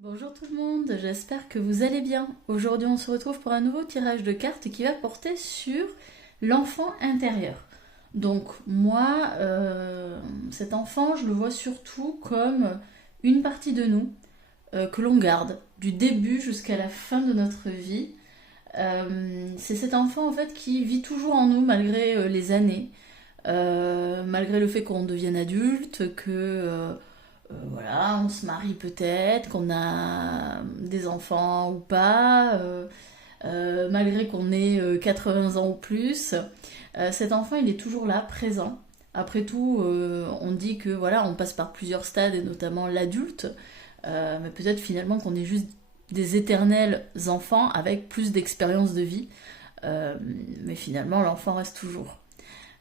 Bonjour tout le monde, j'espère que vous allez bien. Aujourd'hui on se retrouve pour un nouveau tirage de cartes qui va porter sur l'enfant intérieur. Donc moi, cet enfant, je le vois surtout comme une partie de nous que l'on garde du début jusqu'à la fin de notre vie. C'est cet enfant en fait qui vit toujours en nous malgré les années, malgré le fait qu'on devienne adulte, que voilà, on se marie peut-être, qu'on a des enfants ou pas, malgré qu'on ait 80 ans ou plus. Cet enfant, il est toujours là, présent. Après tout, on dit que voilà, on passe par plusieurs stades, et notamment l'adulte, mais peut-être finalement qu'on est juste des éternels enfants avec plus d'expérience de vie. Mais finalement, l'enfant reste toujours.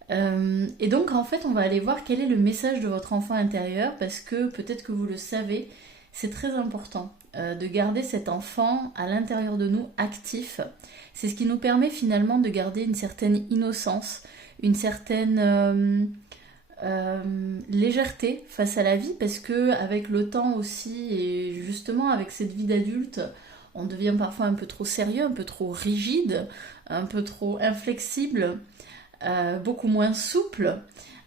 Et donc en fait on va aller voir quel est le message de votre enfant intérieur parce que peut-être que vous le savez, c'est très important de garder cet enfant à l'intérieur de nous actif. C'est ce qui nous permet finalement de garder une certaine innocence, une certaine légèreté face à la vie parce que avec le temps aussi et justement avec cette vie d'adulte, on devient parfois un peu trop sérieux, un peu trop rigide, un peu trop inflexible, beaucoup moins souple.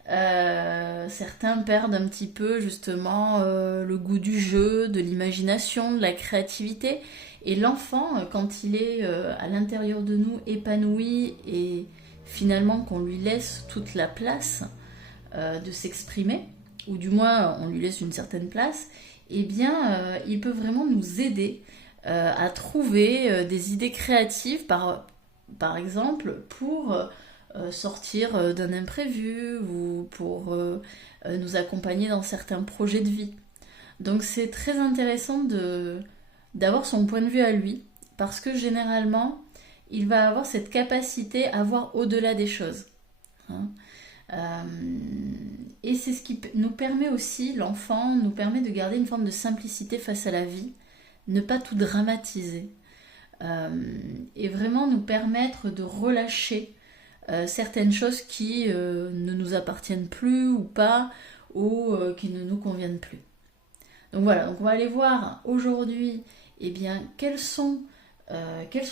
Certains perdent un petit peu justement le goût du jeu, de l'imagination, de la créativité. Et l'enfant, quand il est à l'intérieur de nous épanoui et finalement qu'on lui laisse toute la place de s'exprimer, ou du moins on lui laisse une certaine place, eh bien il peut vraiment nous aider à trouver des idées créatives par exemple pour sortir d'un imprévu ou pour nous accompagner dans certains projets de vie. Donc c'est très intéressant d'avoir son point de vue à lui parce que généralement il va avoir cette capacité à voir au-delà des choses. Hein. Et c'est ce qui nous permet aussi, l'enfant nous permet de garder une forme de simplicité face à la vie, ne pas tout dramatiser et vraiment nous permettre de relâcher certaines choses qui ne nous appartiennent plus ou pas, ou qui ne nous conviennent plus. Donc voilà, donc on va aller voir aujourd'hui eh bien, quels sont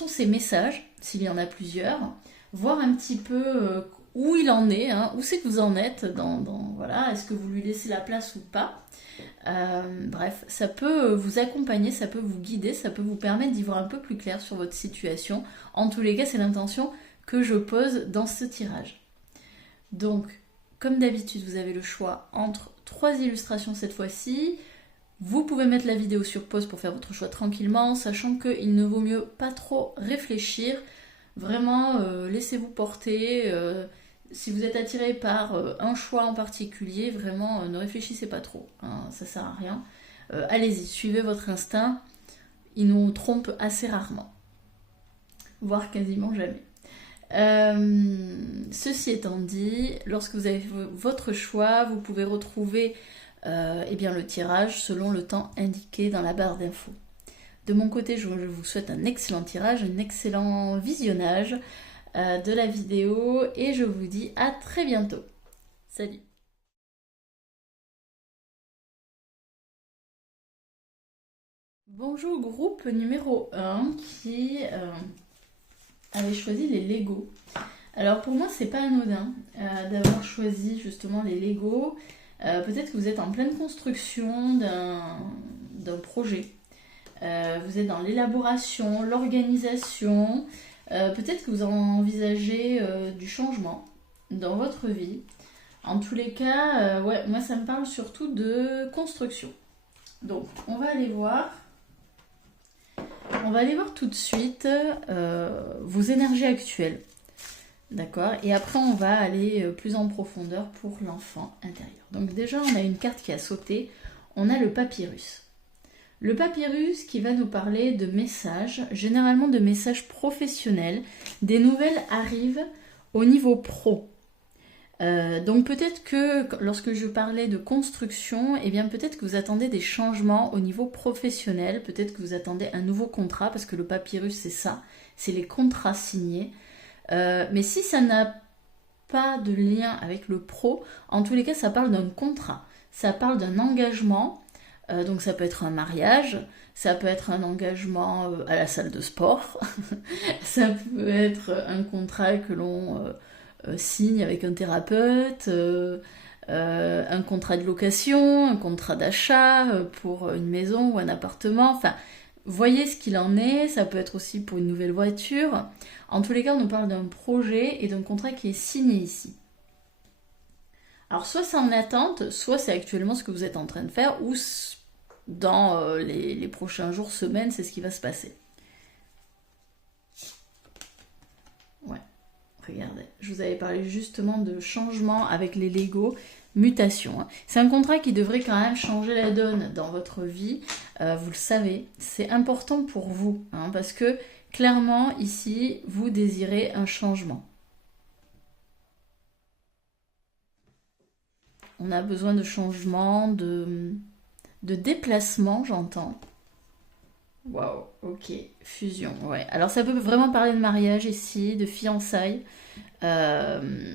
ces messages, s'il y en a plusieurs, voir un petit peu où il en est, hein, où c'est que vous en êtes, voilà, est-ce que vous lui laissez la place ou pas. Bref, ça peut vous accompagner, ça peut vous guider, ça peut vous permettre d'y voir un peu plus clair sur votre situation. En tous les cas, c'est l'intention que je pose dans ce tirage. Donc, comme d'habitude, vous avez le choix entre trois illustrations cette fois-ci. Vous pouvez mettre la vidéo sur pause pour faire votre choix tranquillement, sachant qu'il ne vaut mieux pas trop réfléchir. Vraiment, laissez-vous porter. Si vous êtes attiré par un choix en particulier, vraiment, ne réfléchissez pas trop. Hein, ça sert à rien. Allez-y, suivez votre instinct. Il nous trompe assez rarement, voire quasiment jamais. Ceci étant dit, lorsque vous avez votre choix, vous pouvez retrouver eh bien, le tirage selon le temps indiqué dans la barre d'infos. De mon côté, je vous souhaite un excellent tirage, un excellent visionnage de la vidéo et je vous dis à très bientôt. Salut! Bonjour groupe numéro 1 qui avait choisi les Lego. Alors pour moi, c'est pas anodin d'avoir choisi justement les Lego. Peut-être que vous êtes en pleine construction d'un projet. Vous êtes dans l'élaboration, l'organisation. Peut-être que vous envisagez du changement dans votre vie. En tous les cas, ouais, moi ça me parle surtout de construction. Donc on va aller voir. On va aller voir tout de suite vos énergies actuelles. D'accord. Et après, on va aller plus en profondeur pour l'enfant intérieur. Donc déjà, on a une carte qui a sauté. On a le papyrus. Le papyrus qui va nous parler de messages, généralement de messages professionnels. Des nouvelles arrivent au niveau pro. Donc peut-être que lorsque je parlais de construction, eh bien peut-être que vous attendez des changements au niveau professionnel. Peut-être que vous attendez un nouveau contrat parce que le papyrus, c'est ça. C'est les contrats signés. Mais si ça n'a pas de lien avec le pro, en tous les cas, ça parle d'un contrat, ça parle d'un engagement Donc ça peut être un mariage, ça peut être un engagement à la salle de sport, ça peut être un contrat que l'on signe avec un thérapeute, un contrat de location, un contrat d'achat pour une maison ou un appartement. Enfin, voyez ce qu'il en est, ça peut être aussi pour une nouvelle voiture. En tous les cas, on nous parle d'un projet et d'un contrat qui est signé ici. Alors, soit c'est en attente, soit c'est actuellement ce que vous êtes en train de faire, ou dans les prochains jours, semaines, c'est ce qui va se passer. Ouais, regardez, je vous avais parlé justement de changement avec les Lego, mutation, hein. C'est un contrat qui devrait quand même changer la donne dans votre vie, vous le savez, c'est important pour vous, hein, parce que clairement ici, vous désirez un changement. On a besoin de changement, de déplacement, j'entends. Waouh, ok, fusion, ouais. Alors ça peut vraiment parler de mariage ici, de fiançailles. Euh,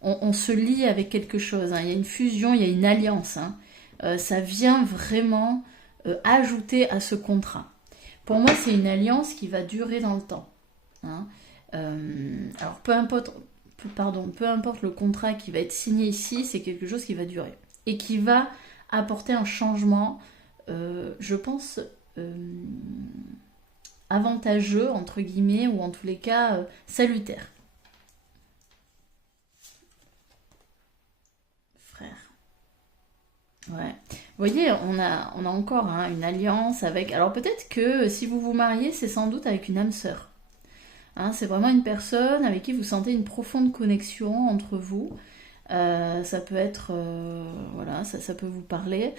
on se lie avec quelque chose, hein. Il y a une fusion, il y a une alliance, hein. Ça vient vraiment ajouter à ce contrat. Pour moi, c'est une alliance qui va durer dans le temps, hein. Alors peu importe le contrat qui va être signé ici, c'est quelque chose qui va durer et qui va apporter un changement, je pense, euh, avantageux, entre guillemets, ou en tous les cas salutaire. Frère. Ouais. Vous voyez, on a encore, hein, une alliance avec. Alors peut-être que si vous vous mariez, c'est sans doute avec une âme sœur, hein. C'est vraiment une personne avec qui vous sentez une profonde connexion entre vous. Ça peut être, voilà, ça peut vous parler.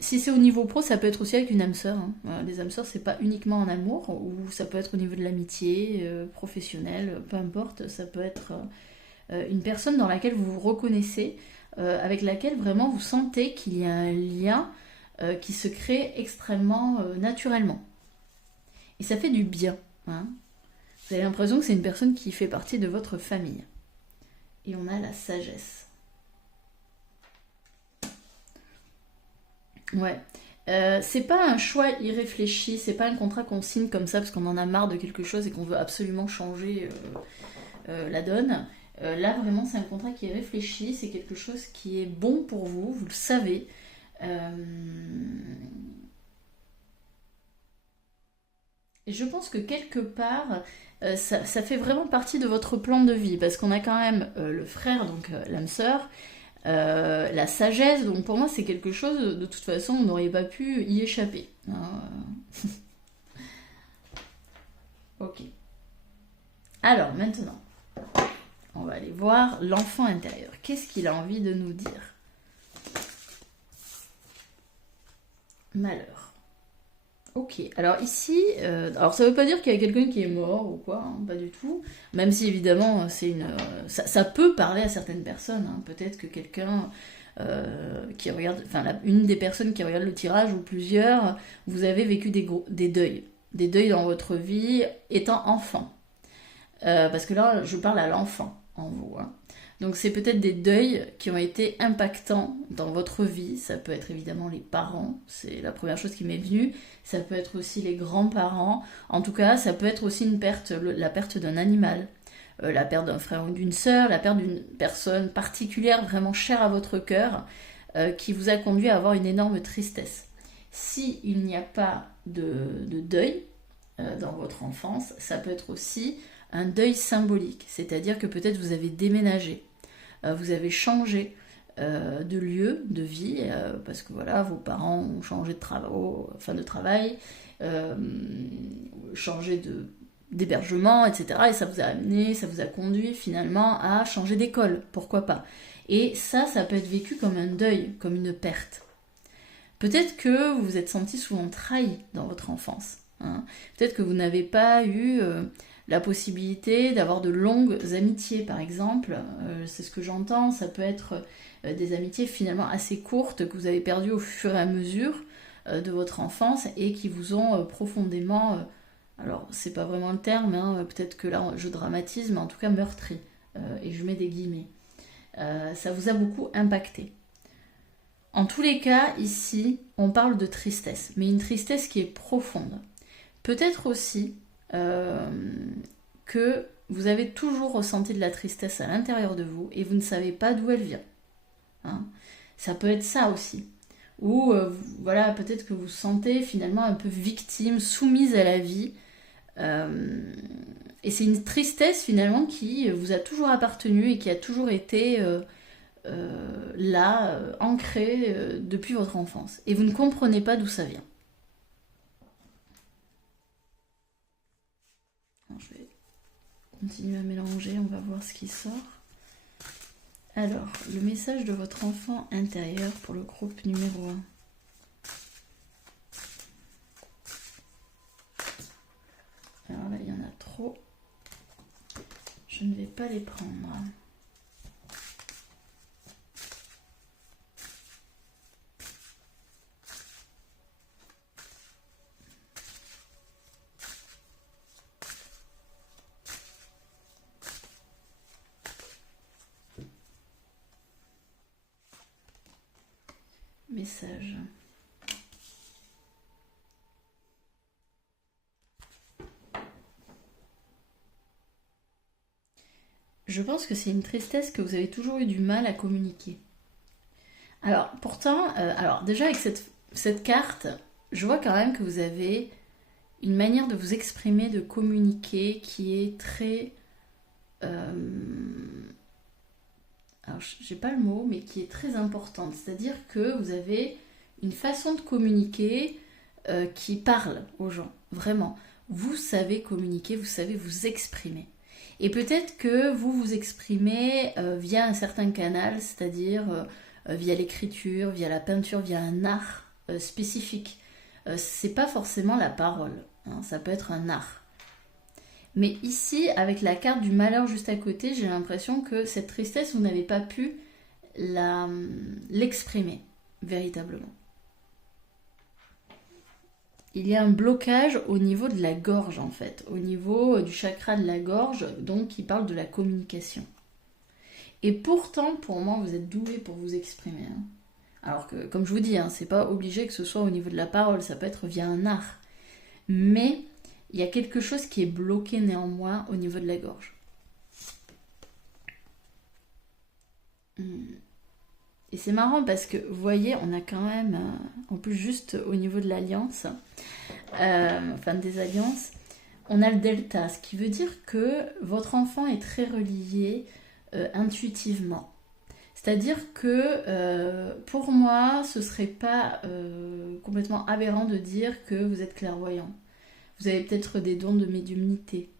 Si c'est au niveau pro, ça peut être aussi avec une âme sœur, hein. Les âmes sœurs, c'est pas uniquement en amour, ou ça peut être au niveau de l'amitié, professionnelle, peu importe. Ça peut être une personne dans laquelle vous vous reconnaissez, avec laquelle vraiment vous sentez qu'il y a un lien qui se crée extrêmement naturellement. Et ça fait du bien, hein. Vous avez l'impression que c'est une personne qui fait partie de votre famille. Et on a la sagesse. Ouais. C'est pas un choix irréfléchi, c'est pas un contrat qu'on signe comme ça parce qu'on en a marre de quelque chose et qu'on veut absolument changer la donne. Là, vraiment, c'est un contrat qui est réfléchi, c'est quelque chose qui est bon pour vous, vous le savez. Euh, Et je pense que quelque part, ça fait vraiment partie de votre plan de vie, parce qu'on a quand même le frère, donc l'âme sœur, la sagesse, donc pour moi c'est quelque chose, de toute façon, on n'aurait pas pu y échapper, hein. Ok. Alors maintenant, on va aller voir l'enfant intérieur. Qu'est-ce qu'il a envie de nous dire? Malheur. Ok, alors ici, alors ça veut pas dire qu'il y a quelqu'un qui est mort ou quoi, hein, pas du tout. Même si évidemment ça peut parler à certaines personnes, hein. Peut-être que quelqu'un qui regarde, enfin une des personnes qui regarde le tirage ou plusieurs, vous avez vécu des deuils dans votre vie étant enfant. Parce que là, je parle à l'enfant en vous, hein. Donc c'est peut-être des deuils qui ont été impactants dans votre vie. Ça peut être évidemment les parents, c'est la première chose qui m'est venue. Ça peut être aussi les grands-parents. En tout cas, ça peut être aussi une perte, la perte d'un animal, la perte d'un frère ou d'une sœur, la perte d'une personne particulière, vraiment chère à votre cœur, qui vous a conduit à avoir une énorme tristesse. S'il n'y a pas de deuil dans votre enfance, ça peut être aussi un deuil symbolique, c'est-à-dire que peut-être vous avez déménagé, vous avez changé de lieu, de vie, parce que voilà, vos parents ont changé de travail, euh, changé d'hébergement, etc. Et ça vous a amené, ça vous a conduit finalement à changer d'école, pourquoi pas. Et ça peut être vécu comme un deuil, comme une perte. Peut-être que vous vous êtes senti souvent trahi dans votre enfance, hein. Peut-être que vous n'avez pas eu la possibilité d'avoir de longues amitiés, par exemple. C'est ce que j'entends. Ça peut être des amitiés finalement assez courtes que vous avez perdues au fur et à mesure de votre enfance et qui vous ont profondément, alors c'est pas vraiment le terme, hein, peut-être que là je dramatise, mais en tout cas meurtri. Et je mets des guillemets. Ça vous a beaucoup impacté. En tous les cas, ici, on parle de tristesse, mais une tristesse qui est profonde. Peut-être aussi que vous avez toujours ressenti de la tristesse à l'intérieur de vous et vous ne savez pas d'où elle vient. Hein. Ça peut être ça aussi. Ou voilà, peut-être que vous vous sentez finalement un peu victime, soumise à la vie. Et c'est une tristesse finalement qui vous a toujours appartenu et qui a toujours été là, ancrée depuis votre enfance. Et vous ne comprenez pas d'où ça vient. Alors, je vais continuer à mélanger, on va voir ce qui sort. Alors, le message de votre enfant intérieur pour le groupe numéro 1. Alors là, il y en a trop. Je ne vais pas les prendre. Message. Je pense que c'est une tristesse que vous avez toujours eu du mal à communiquer. Alors, pourtant, alors déjà avec cette carte, je vois quand même que vous avez une manière de vous exprimer, de communiquer qui est très... alors, j'ai pas le mot, mais qui est très importante. C'est-à-dire que vous avez une façon de communiquer qui parle aux gens, vraiment. Vous savez communiquer, vous savez vous exprimer. Et peut-être que vous vous exprimez via un certain canal, c'est-à-dire via l'écriture, via la peinture, via un art spécifique. C'est pas forcément la parole, hein, ça peut être un art. Mais ici, avec la carte du malheur juste à côté, j'ai l'impression que cette tristesse, vous n'avez pas pu l'exprimer véritablement. Il y a un blocage au niveau de la gorge en fait, au niveau du chakra de la gorge, donc qui parle de la communication. Et pourtant, pour moi, vous êtes doué pour vous exprimer. Hein. Alors que, comme je vous dis, hein, c'est pas obligé que ce soit au niveau de la parole, ça peut être via un art. Mais il y a quelque chose qui est bloqué néanmoins au niveau de la gorge. Et c'est marrant parce que, vous voyez, on a quand même, en plus juste au niveau de l'alliance, enfin des alliances, on a le delta, ce qui veut dire que votre enfant est très relié intuitivement. C'est-à-dire que pour moi, ce serait pas complètement aberrant de dire que vous êtes clairvoyant. Vous avez peut-être des dons de médiumnité.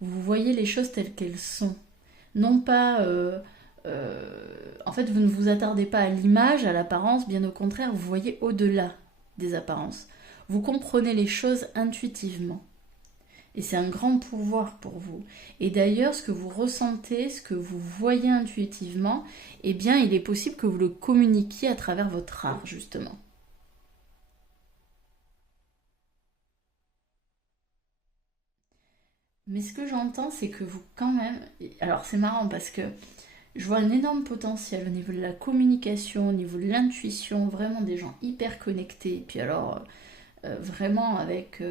Vous voyez les choses telles qu'elles sont. Non pas... en fait, vous ne vous attardez pas à l'image, à l'apparence, bien au contraire, vous voyez au-delà des apparences. Vous comprenez les choses intuitivement. Et c'est un grand pouvoir pour vous. Et d'ailleurs, ce que vous ressentez, ce que vous voyez intuitivement, eh bien, il est possible que vous le communiquiez à travers votre art, justement. Mais ce que j'entends, c'est que vous, quand même... Alors, c'est marrant parce que je vois un énorme potentiel au niveau de la communication, au niveau de l'intuition, vraiment des gens hyper connectés. Et puis alors, vraiment avec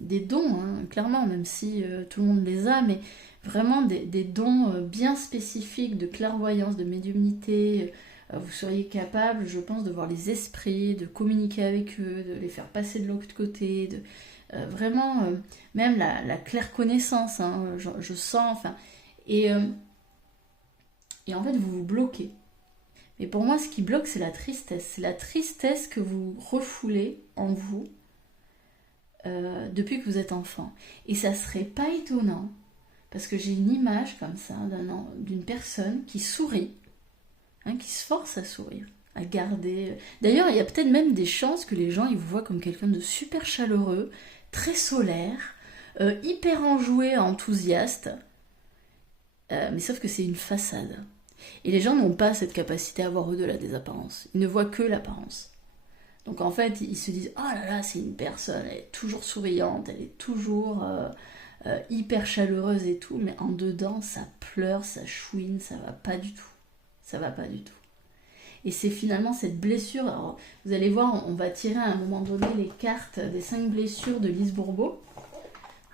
des dons, hein, clairement, même si tout le monde les a, mais vraiment des dons bien spécifiques de clairvoyance, de médiumnité. Vous seriez capable, je pense, de voir les esprits, de communiquer avec eux, de les faire passer de l'autre côté, de vraiment, même la claire connaissance, hein, je sens, enfin, et en fait, vous vous bloquez. Mais pour moi, ce qui bloque, c'est la tristesse. C'est la tristesse que vous refoulez en vous depuis que vous êtes enfant. Et ça serait pas étonnant, parce que j'ai une image comme ça d'une personne qui sourit, hein, qui se force à sourire, à garder... D'ailleurs, il y a peut-être même des chances que les gens ils vous voient comme quelqu'un de super chaleureux, très solaire, hyper enjoué, enthousiaste, mais sauf que c'est une façade. Et les gens n'ont pas cette capacité à voir au-delà des apparences. Ils ne voient que l'apparence. Donc en fait, ils se disent « Oh là là, c'est une personne, elle est toujours souriante, elle est toujours hyper chaleureuse et tout. » Mais en dedans, ça pleure, ça chouine, ça va pas du tout. Ça va pas du tout. Et c'est finalement cette blessure. Alors, vous allez voir, on va tirer à un moment donné les cartes des 5 blessures de Lise Bourbeau,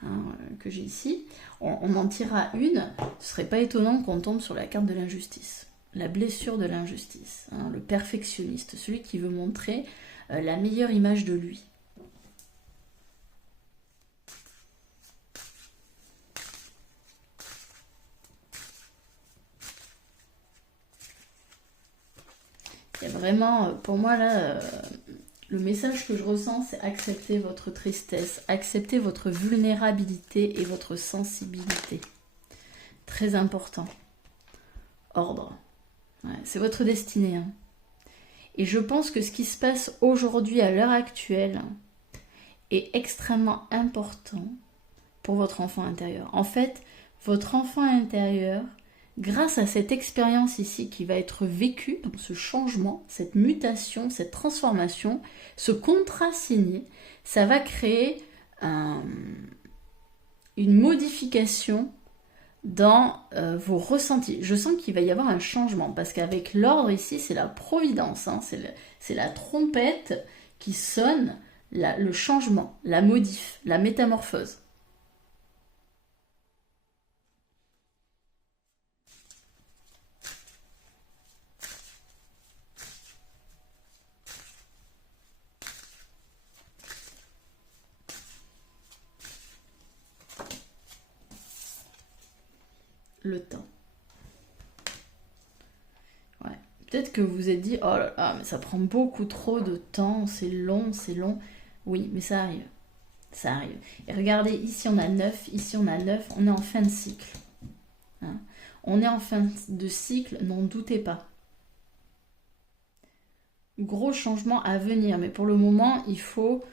hein, que j'ai ici. On en tirera une. Ce serait pas étonnant qu'on tombe sur la carte de l'injustice. La blessure de l'injustice. Hein, le perfectionniste, celui qui veut montrer la meilleure image de lui. Il y a vraiment, pour moi là, le message que je ressens, c'est accepter votre tristesse, accepter votre vulnérabilité et votre sensibilité. Très important. Ordre. Ouais, c'est votre destinée. Hein. Et je pense que ce qui se passe aujourd'hui, à l'heure actuelle, est extrêmement important pour votre enfant intérieur. En fait, votre enfant intérieur, grâce à cette expérience ici qui va être vécue, donc ce changement, cette mutation, cette transformation, ce contrat signé, ça va créer une modification dans vos ressentis. Je sens qu'il va y avoir un changement, parce qu'avec l'ordre ici, c'est la providence, hein, c'est la trompette qui sonne le changement, la modif, la métamorphose. Le temps. Ouais. Peut-être que vous vous êtes dit, oh là là, mais ça prend beaucoup trop de temps, c'est long, c'est long. Oui, mais ça arrive. Ça arrive. Et regardez, ici on a 9, ici on a 9, on est en fin de cycle. Hein, on est en fin de cycle, n'en doutez pas. Gros changement à venir, mais pour le moment, il faut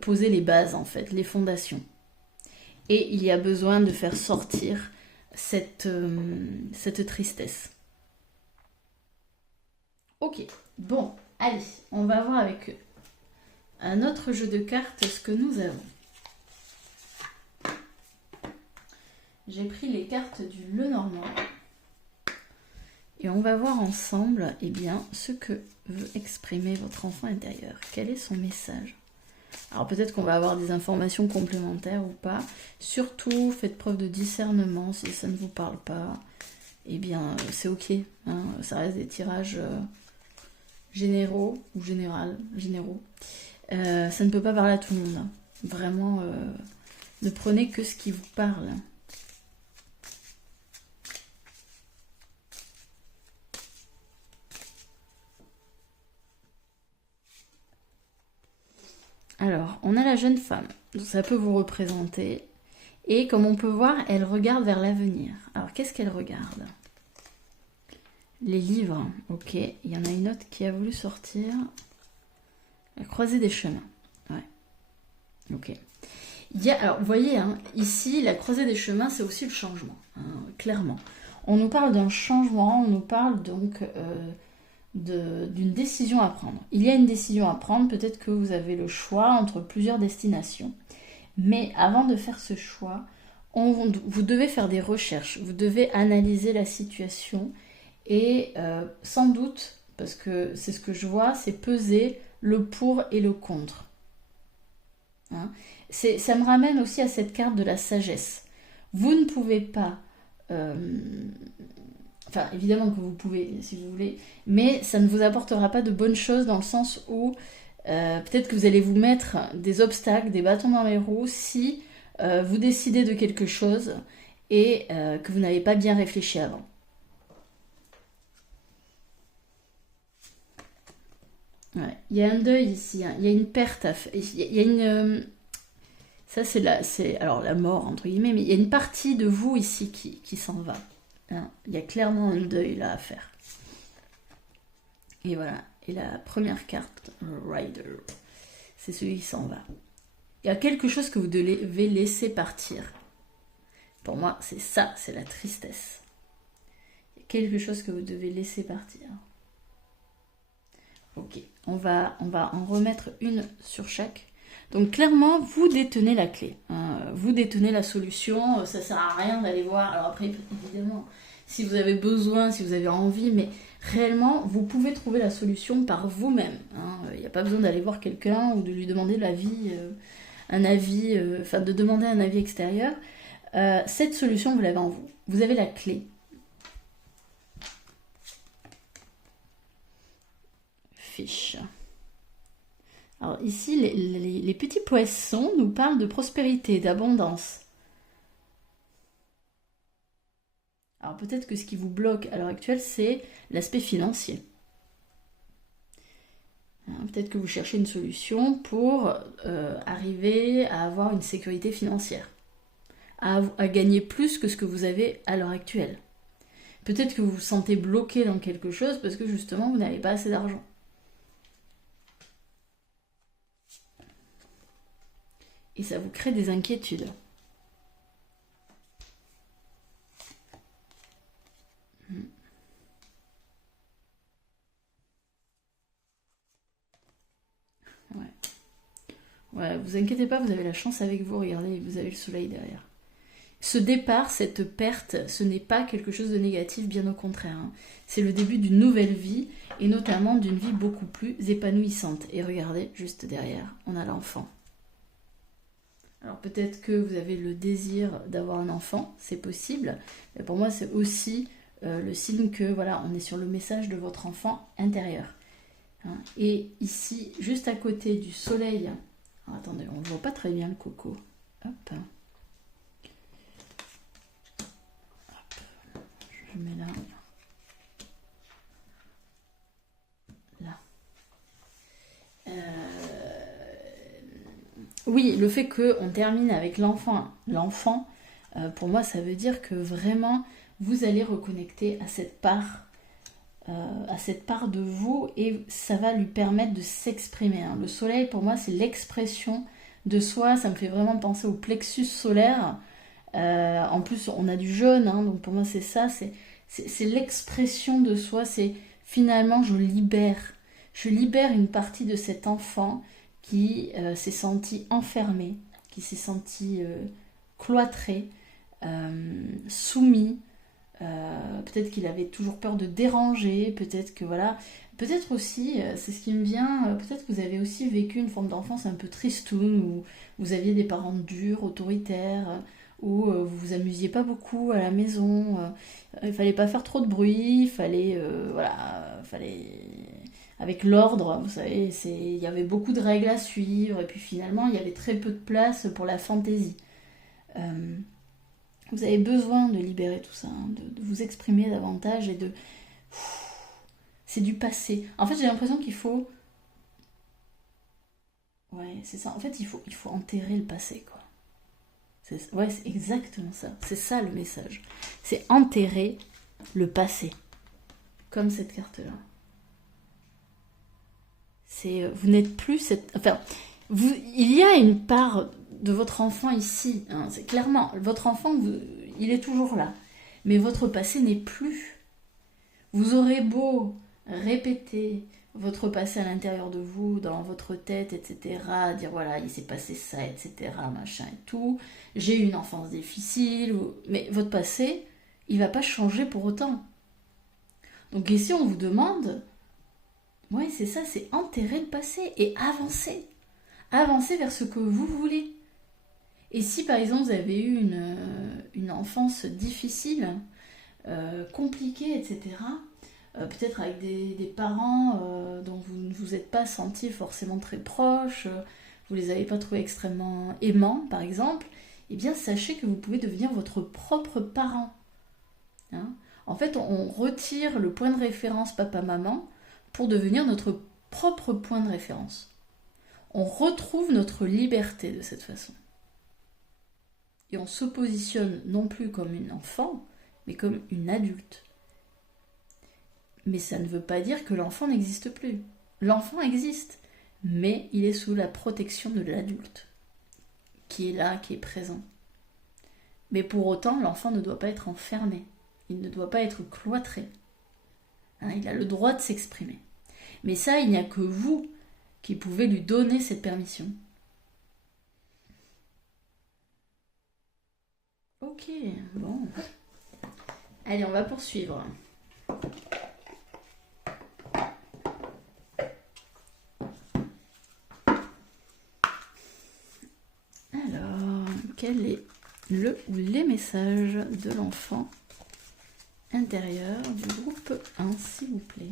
poser les bases en fait, les fondations. Et il y a besoin de faire sortir cette tristesse. Ok, bon, allez, on va voir avec un autre jeu de cartes ce que nous avons. J'ai pris les cartes du Lenormand et on va voir ensemble ce que veut exprimer votre enfant intérieur. Quel est son message? Alors peut-être qu'on va avoir des informations complémentaires ou pas. Surtout, faites preuve de discernement. Si ça ne vous parle pas, c'est ok. Hein, ça reste des tirages généraux ou généraux. Ça ne peut pas parler à tout le monde. Hein. Vraiment, ne prenez que ce qui vous parle. Alors, on a la jeune femme, donc ça peut vous représenter. Et comme on peut voir, elle regarde vers l'avenir. Alors, qu'est-ce qu'elle regarde? Les livres, ok. Il y en a une autre qui a voulu sortir. La croisée des chemins, ouais. Ok. Alors, vous voyez, hein, ici, la croisée des chemins, c'est aussi le changement, hein, clairement. On nous parle d'un changement, on nous parle donc d'une décision à prendre. Il y a une décision à prendre, peut-être que vous avez le choix entre plusieurs destinations. Mais avant de faire ce choix, vous devez faire des recherches, vous devez analyser la situation et sans doute, parce que c'est ce que je vois, c'est peser le pour et le contre. Hein, ça me ramène aussi à cette carte de la sagesse. Vous ne pouvez pas... Enfin, évidemment que vous pouvez, si vous voulez, mais ça ne vous apportera pas de bonnes choses dans le sens où peut-être que vous allez vous mettre des obstacles, des bâtons dans les roues si vous décidez de quelque chose et que vous n'avez pas bien réfléchi avant. Ouais. Il y a un deuil ici, hein. Il y a une perte à faire. Il y a une... ça, c'est alors la mort, entre guillemets, mais il y a une partie de vous ici qui s'en va. Hein. Il y a clairement un deuil là à faire. Et voilà. Et la première carte, Rider, c'est celui qui s'en va. Il y a quelque chose que vous devez laisser partir. Pour moi, c'est ça, c'est la tristesse. Il y a quelque chose que vous devez laisser partir. Ok, on va en remettre une sur chaque. Donc clairement, vous détenez la clé. Hein. Vous détenez la solution. Ça ne sert à rien d'aller voir. Alors après, évidemment... si vous avez besoin, si vous avez envie, mais réellement, vous pouvez trouver la solution par vous-même. Il n'y a pas besoin d'aller voir quelqu'un ou de lui demander un avis, enfin de demander un avis extérieur. Cette solution, vous l'avez en vous. Vous avez la clé. Fiche. Alors ici, les petits poissons nous parlent de prospérité, d'abondance. Alors peut-être que ce qui vous bloque à l'heure actuelle, c'est l'aspect financier. Peut-être que vous cherchez une solution pour arriver à avoir une sécurité financière, à gagner plus que ce que vous avez à l'heure actuelle. Peut-être que vous vous sentez bloqué dans quelque chose parce que justement vous n'avez pas assez d'argent. Et ça vous crée des inquiétudes. Ouais, vous inquiétez pas, vous avez la chance avec vous, regardez, vous avez le soleil derrière. Ce départ, cette perte, ce n'est pas quelque chose de négatif, bien au contraire. C'est le début d'une nouvelle vie, et notamment d'une vie beaucoup plus épanouissante. Et regardez, juste derrière, on a l'enfant. Alors peut-être que vous avez le désir d'avoir un enfant, c'est possible, mais pour moi c'est aussi le signe que voilà, on est sur le message de votre enfant intérieur. Et ici, juste à côté du soleil, alors, attendez, on ne voit pas très bien le coco. Hop. Je mets là. Oui, le fait qu'on termine avec l'enfant, pour moi, ça veut dire que vraiment, vous allez reconnecter à cette part de vous et ça va lui permettre de s'exprimer. Le soleil, pour moi, c'est l'expression de soi. Ça me fait vraiment penser au plexus solaire. En plus, on a du jaune, donc pour moi, c'est ça. C'est l'expression de soi. C'est finalement, je libère une partie de cet enfant qui s'est senti enfermé, qui s'est senti cloîtré, soumis. Peut-être qu'il avait toujours peur de déranger, peut-être que voilà, peut-être aussi, c'est ce qui me vient, peut-être que vous avez aussi vécu une forme d'enfance un peu tristoune, où vous aviez des parents durs, autoritaires, où vous vous amusiez pas beaucoup à la maison, il fallait pas faire trop de bruit, fallait avec l'ordre, vous savez, il y avait beaucoup de règles à suivre, et puis finalement il y avait très peu de place pour la fantaisie. Vous avez besoin de libérer tout ça, de vous exprimer davantage et de... C'est du passé. En fait, j'ai l'impression qu'il faut... Ouais, c'est ça. En fait, il faut enterrer le passé, quoi. Ouais, c'est exactement ça. C'est ça le message. C'est enterrer le passé. Comme cette carte-là. Vous n'êtes plus cette... Enfin, il y a une part de votre enfant ici. C'est clairement, votre enfant, il est toujours là. Mais votre passé n'est plus. Vous aurez beau répéter votre passé à l'intérieur de vous, dans votre tête, etc. Dire voilà, il s'est passé ça, etc. Machin et tout. J'ai eu une enfance difficile. Mais votre passé, il va pas changer pour autant. Donc ici, on vous demande... Ouais, c'est ça, c'est enterrer le passé et avancer. Avancer vers ce que vous voulez. Et si par exemple vous avez eu une enfance difficile, compliquée, etc., peut-être avec des parents dont vous ne vous êtes pas senti forcément très proches, vous ne les avez pas trouvés extrêmement aimants par exemple, eh bien sachez que vous pouvez devenir votre propre parent. En fait, on retire le point de référence papa-maman pour devenir notre propre point de référence. On retrouve notre liberté de cette façon. Et on se positionne non plus comme une enfant, mais comme une adulte. Mais ça ne veut pas dire que l'enfant n'existe plus. L'enfant existe, mais il est sous la protection de l'adulte, qui est là, qui est présent. Mais pour autant, l'enfant ne doit pas être enfermé. Il ne doit pas être cloîtré. Il a le droit de s'exprimer. Mais ça, il n'y a que vous qui pouvez lui donner cette permission. Ok, bon. Allez, on va poursuivre. Alors, quel est le ou les messages de l'enfant intérieur du groupe 1, s'il vous plaît?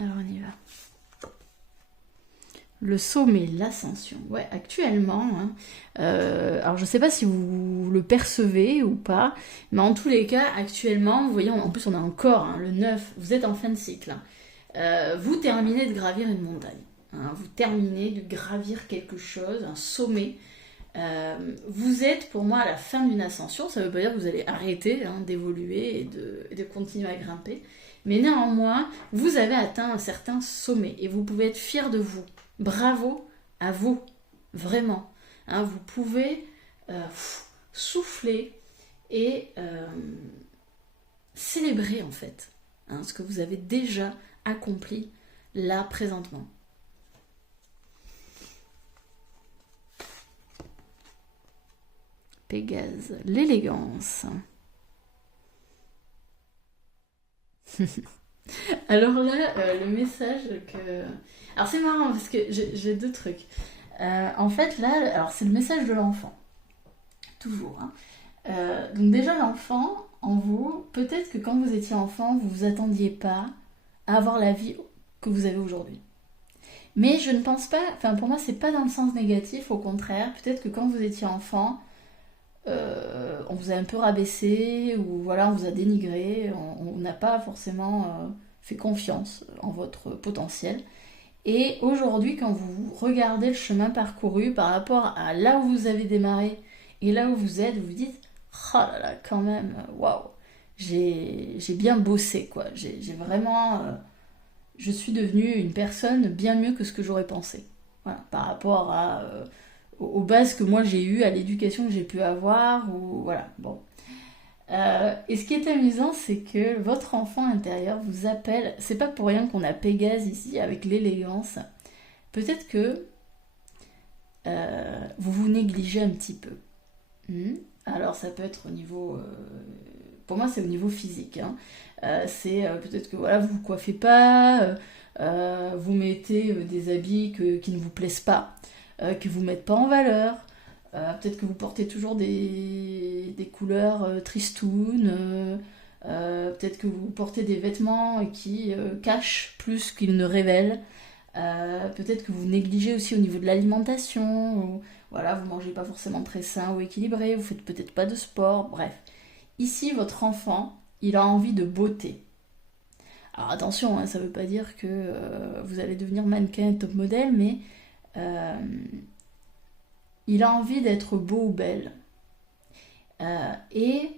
Alors on y va. Le sommet, l'ascension. Ouais, actuellement, hein, alors je ne sais pas si vous le percevez ou pas, mais en tous les cas, actuellement, vous voyez, en plus on a encore hein, le 9, vous êtes en fin de cycle. Vous terminez de gravir une montagne. Hein, vous terminez de gravir quelque chose, un sommet. Vous êtes pour moi à la fin d'une ascension, ça ne veut pas dire que vous allez arrêter hein, d'évoluer et de continuer à grimper, mais néanmoins, vous avez atteint un certain sommet et vous pouvez être fier de vous. Bravo à vous, vraiment. Hein, vous pouvez souffler et célébrer en fait hein, ce que vous avez déjà accompli là présentement. Pégase, l'élégance. Alors là, le message que... Alors c'est marrant parce que j'ai deux trucs. En fait là, alors c'est le message de l'enfant. Toujours. Hein. Donc déjà l'enfant, en vous, peut-être que quand vous étiez enfant, vous vous attendiez pas à avoir la vie que vous avez aujourd'hui. Mais je ne pense pas, enfin pour moi c'est pas dans le sens négatif, au contraire, peut-être que quand vous étiez enfant, on vous a un peu rabaissé ou voilà on vous a dénigré, on n'a pas forcément fait confiance en votre potentiel. Et aujourd'hui, quand vous regardez le chemin parcouru par rapport à là où vous avez démarré et là où vous êtes, vous vous dites oh là là quand même, waouh, j'ai bien bossé quoi. J'ai vraiment, je suis devenue une personne bien mieux que ce que j'aurais pensé. Voilà, par rapport aux bases que moi j'ai eues, à l'éducation que j'ai pu avoir, ou voilà, bon. Et ce qui est amusant, c'est que votre enfant intérieur vous appelle, c'est pas pour rien qu'on a Pégase ici avec l'élégance, peut-être que vous vous négligez un petit peu. Alors ça peut être au niveau, pour moi c'est au niveau physique, hein. C'est peut-être que voilà, vous vous coiffez pas, vous mettez des habits qui ne vous plaisent pas, qui vous mettent pas en valeur. Peut-être que vous portez toujours des couleurs tristounes. Peut-être que vous portez des vêtements qui cachent plus qu'ils ne révèlent. Peut-être que vous négligez aussi au niveau de l'alimentation. Ou, voilà, vous mangez pas forcément très sain ou équilibré. Vous faites peut-être pas de sport. Bref. Ici, votre enfant, il a envie de beauté. Alors attention, hein, ça veut pas dire que vous allez devenir mannequin top modèle, mais il a envie d'être beau ou belle. Et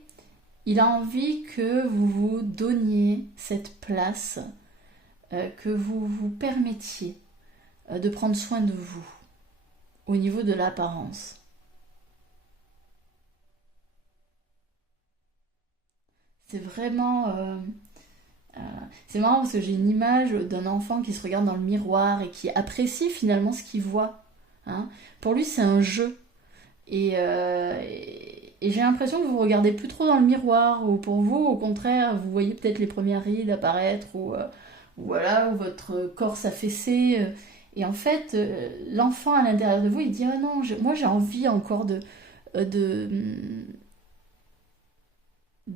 il a envie que vous vous donniez cette place, que vous vous permettiez de prendre soin de vous au niveau de l'apparence. C'est vraiment... c'est marrant parce que j'ai une image d'un enfant qui se regarde dans le miroir et qui apprécie finalement ce qu'il voit. Hein. Pour lui, c'est un jeu. Et j'ai l'impression que vous ne regardez plus trop dans le miroir, ou pour vous, au contraire, vous voyez peut-être les premières rides apparaître, ou voilà, où votre corps s'affaisser. Et en fait, l'enfant à l'intérieur de vous, il dit ah non, moi j'ai envie encore de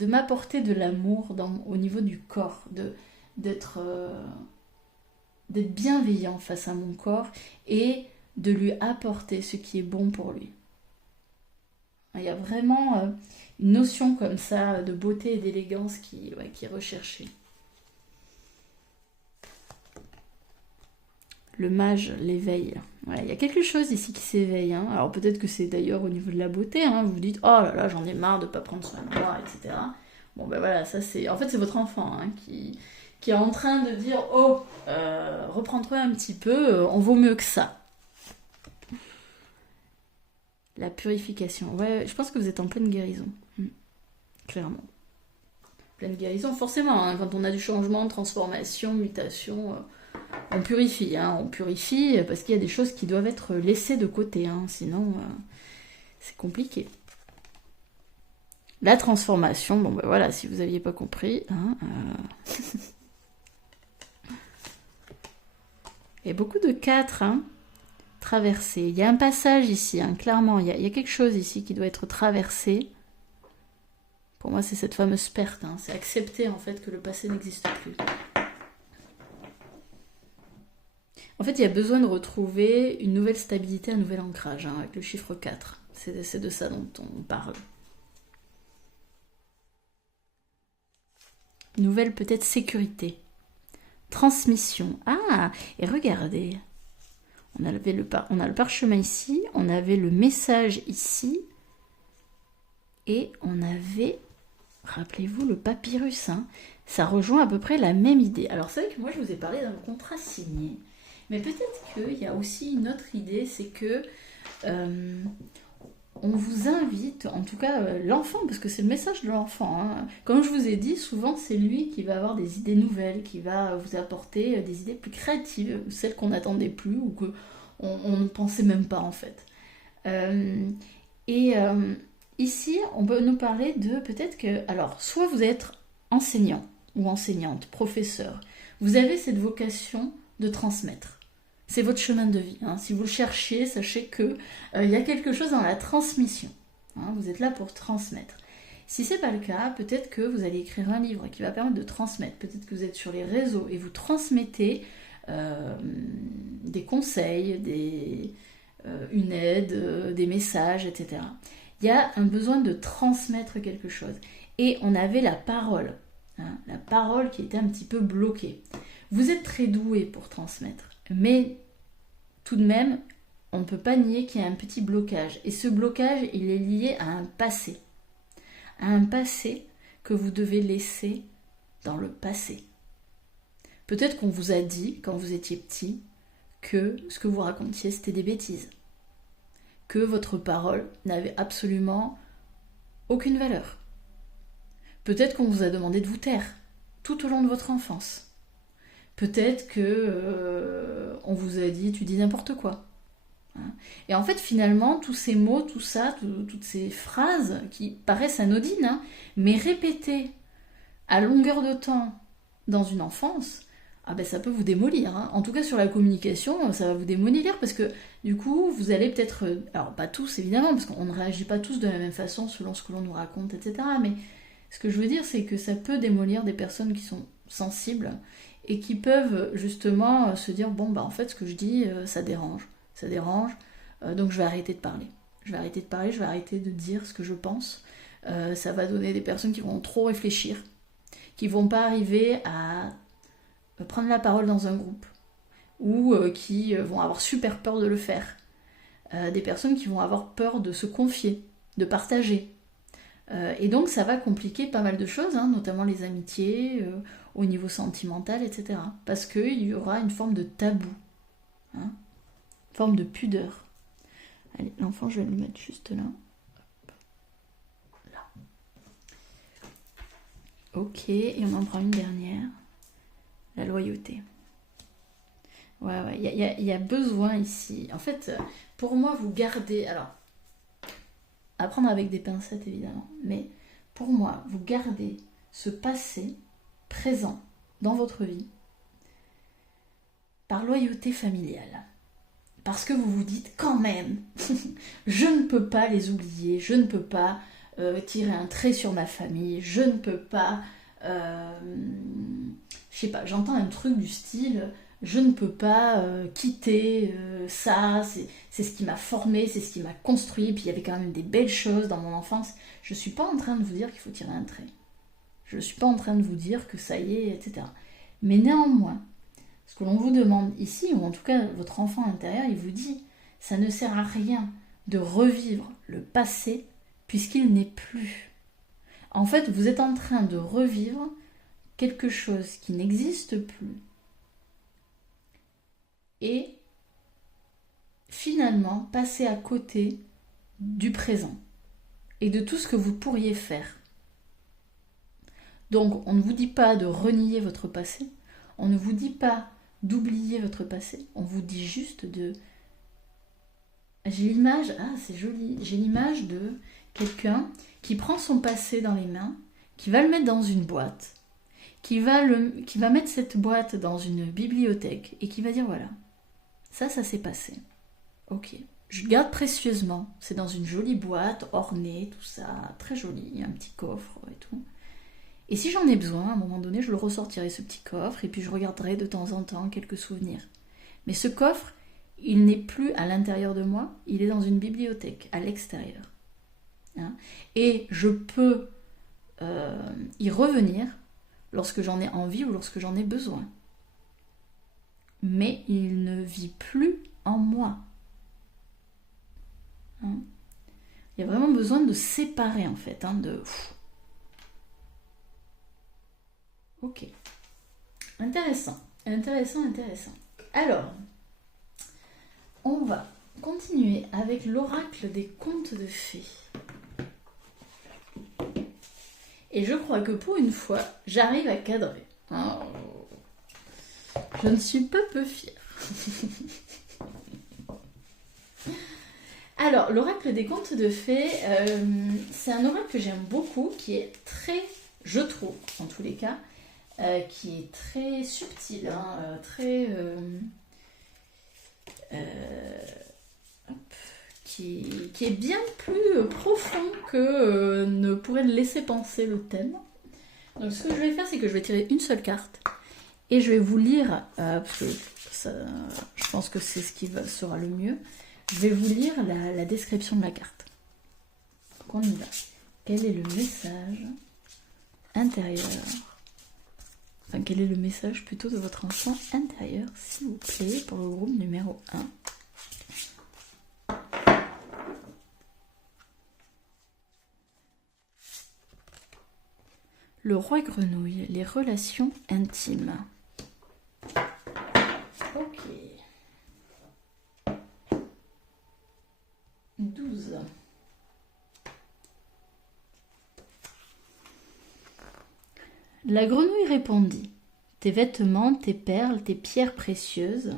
m'apporter de l'amour au niveau du corps, d'être d'être bienveillant face à mon corps et de lui apporter ce qui est bon pour lui. Il y a vraiment une notion comme ça de beauté et d'élégance qui est recherchée. Le mage, l'éveil. Ouais, il y a quelque chose ici qui s'éveille. Hein. Alors peut-être que c'est d'ailleurs au niveau de la beauté. Hein. Vous vous dites, oh là là, j'en ai marre de ne pas prendre soin de moi, etc. Bon ben voilà, ça c'est... En fait c'est votre enfant hein, qui est en train de dire, oh, reprends-toi un petit peu, on vaut mieux que ça. La purification. Ouais, je pense que vous êtes en pleine guérison. Clairement. pleine guérison, forcément. Hein, quand on a du changement, transformation, mutation, on purifie. Hein, on purifie parce qu'il y a des choses qui doivent être laissées de côté. Hein, sinon, c'est compliqué. La transformation, bon ben voilà, si vous n'aviez pas compris. Hein, Il y a beaucoup de 4, hein, traversés. Il y a un passage ici, hein, clairement. Il y a quelque chose ici qui doit être traversé. Pour moi, c'est cette fameuse perte. Hein. C'est accepter en fait que le passé n'existe plus. En fait, il y a besoin de retrouver une nouvelle stabilité, un nouvel ancrage, hein, avec le chiffre 4. C'est de ça dont on parle. Nouvelle peut-être sécurité. Transmission. Ah, et regardez. On a le parchemin ici, on avait le message ici, et on avait, rappelez-vous, le papyrus. Hein. Ça rejoint à peu près la même idée. Alors c'est vrai que moi je vous ai parlé d'un contrat signé, mais peut-être qu'il y a aussi une autre idée, c'est que on vous invite, en tout cas l'enfant, parce que c'est le message de l'enfant. Hein. Comme je vous ai dit, souvent c'est lui qui va avoir des idées nouvelles, qui va vous apporter des idées plus créatives, celles qu'on n'attendait plus ou qu'on ne pensait même pas en fait. Ici, on peut nous parler de peut-être que, alors, soit vous êtes enseignant ou enseignante, professeur, vous avez cette vocation de transmettre. C'est votre chemin de vie. Hein. Si vous le cherchez, sachez que y a quelque chose dans la transmission. Hein. Vous êtes là pour transmettre. Si ce n'est pas le cas, peut-être que vous allez écrire un livre qui va permettre de transmettre. Peut-être que vous êtes sur les réseaux et vous transmettez des conseils, une aide, des messages, etc. Il y a un besoin de transmettre quelque chose. Et on avait la parole. Hein, la parole qui était un petit peu bloquée. Vous êtes très doué pour transmettre. Mais tout de même, on ne peut pas nier qu'il y a un petit blocage. Et ce blocage, il est lié à un passé. À un passé que vous devez laisser dans le passé. Peut-être qu'on vous a dit, quand vous étiez petit, que ce que vous racontiez, c'était des bêtises. Que votre parole n'avait absolument aucune valeur. Peut-être qu'on vous a demandé de vous taire tout au long de votre enfance. Peut-être que on vous a dit tu dis n'importe quoi. Hein. Et en fait finalement tous ces mots, tout ça, toutes ces phrases qui paraissent anodines, hein, mais répétées à longueur de temps dans une enfance, ah ben ça peut vous démolir. Hein. En tout cas sur la communication, ça va vous démolir parce que du coup vous allez peut-être, alors pas tous évidemment parce qu'on ne réagit pas tous de la même façon selon ce que l'on nous raconte, etc. Mais ce que je veux dire c'est que ça peut démolir des personnes qui sont sensibles et qui peuvent justement se dire bon bah en fait ce que je dis ça dérange, donc je vais arrêter de parler. Je vais arrêter de dire ce que je pense. Ça va donner des personnes qui vont trop réfléchir, qui vont pas arriver à prendre la parole dans un groupe ou qui vont avoir super peur de le faire. Des personnes qui vont avoir peur de se confier, de partager. Et donc ça va compliquer pas mal de choses, hein, notamment les amitiés, au niveau sentimental, etc. Parce qu'il y aura une forme de tabou, hein, une forme de pudeur. Allez, l'enfant, je vais le mettre juste là. Là. Ok, et on en prend une dernière. La loyauté. Ouais, il y a besoin ici. En fait, pour moi, vous gardez... Alors, à prendre avec des pincettes, évidemment. Mais pour moi, vous gardez ce passé présent dans votre vie par loyauté familiale. Parce que vous vous dites quand même, je ne peux pas les oublier, je ne peux pas tirer un trait sur ma famille, je ne peux pas, je sais pas, j'entends un truc du style, je ne peux pas quitter ça, c'est ce qui m'a formé, c'est ce qui m'a construit, puis il y avait quand même des belles choses dans mon enfance. Je ne suis pas en train de vous dire qu'il faut tirer un trait. Je ne suis pas en train de vous dire que ça y est, etc. Mais néanmoins, ce que l'on vous demande ici, ou en tout cas votre enfant intérieur, il vous dit, ça ne sert à rien de revivre le passé puisqu'il n'est plus. En fait, vous êtes en train de revivre quelque chose qui n'existe plus. Et finalement, passer à côté du présent et de tout ce que vous pourriez faire. Donc, on ne vous dit pas de renier votre passé, on ne vous dit pas d'oublier votre passé, on vous dit juste de... J'ai l'image, c'est joli, j'ai l'image de quelqu'un qui prend son passé dans les mains, qui va le mettre dans une boîte, qui va mettre cette boîte dans une bibliothèque et qui va dire voilà, ça s'est passé. Ok, je garde précieusement, c'est dans une jolie boîte, ornée, tout ça, très joli, un petit coffre et tout. Et si j'en ai besoin, à un moment donné, je le ressortirai ce petit coffre et puis je regarderai de temps en temps quelques souvenirs. Mais ce coffre, il n'est plus à l'intérieur de moi, il est dans une bibliothèque, à l'extérieur. Et je peux y revenir lorsque j'en ai envie ou lorsque j'en ai besoin. Mais il ne vit plus en moi. Il y a vraiment besoin de séparer en fait. Ok. Intéressant. Alors, on va continuer avec l'oracle des contes de fées. Et je crois que pour une fois, j'arrive à cadrer. Je ne suis pas peu fière. Alors, l'oracle des contes de fées, c'est un oracle que j'aime beaucoup, qui est très, je trouve, en tous les cas, qui est très subtil, qui est bien plus profond que ne pourrait le laisser penser le thème. Donc ce que je vais faire, c'est que je vais tirer une seule carte et je vais vous lire, parce que je pense que c'est ce qui sera le mieux, je vais vous lire la description de la carte. Donc on y va. Quel est le message intérieur? Enfin, quel est le message plutôt de votre enfant intérieur, s'il vous plaît, pour le groupe numéro 1. Le roi grenouille, les relations intimes. Ok. 12. La grenouille répondit: tes vêtements, tes perles, tes pierres précieuses,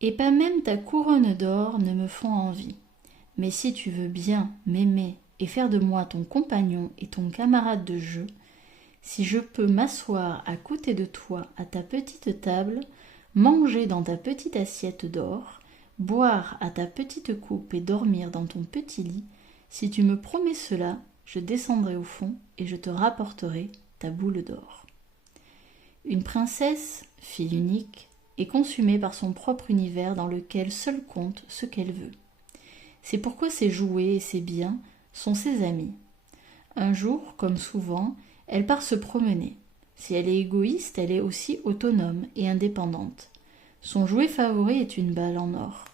et pas même ta couronne d'or ne me font envie. Mais si tu veux bien m'aimer et faire de moi ton compagnon et ton camarade de jeu, si je peux m'asseoir à côté de toi à ta petite table, manger dans ta petite assiette d'or, boire à ta petite coupe et dormir dans ton petit lit, si tu me promets cela, je descendrai au fond et je te rapporterai ta boule d'or. Une princesse, fille unique, est consumée par son propre univers dans lequel seule compte ce qu'elle veut. C'est pourquoi ses jouets et ses biens sont ses amis. Un jour, comme souvent, elle part se promener. Si elle est égoïste, elle est aussi autonome et indépendante. Son jouet favori est une balle en or.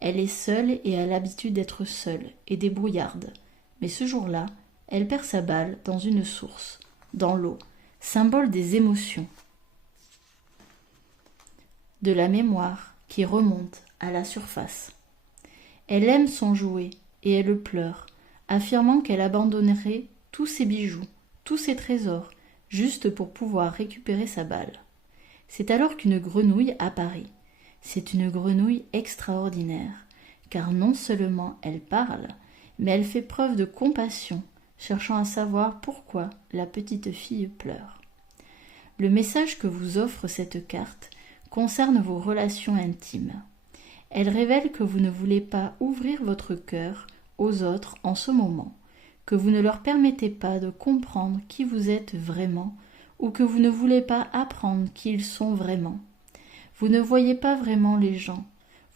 Elle est seule et a l'habitude d'être seule et débrouillarde. Mais ce jour-là, elle perd sa balle dans une source, dans l'eau, symbole des émotions, de la mémoire qui remonte à la surface. Elle aime son jouet et elle pleure, affirmant qu'elle abandonnerait tous ses bijoux, tous ses trésors, juste pour pouvoir récupérer sa balle. C'est alors qu'une grenouille apparaît. C'est une grenouille extraordinaire, car non seulement elle parle, mais elle fait preuve de compassion, cherchant à savoir pourquoi la petite fille pleure. Le message que vous offre cette carte concerne vos relations intimes. Elle révèle que vous ne voulez pas ouvrir votre cœur aux autres en ce moment, que vous ne leur permettez pas de comprendre qui vous êtes vraiment, ou que vous ne voulez pas apprendre qui ils sont vraiment. Vous ne voyez pas vraiment les gens,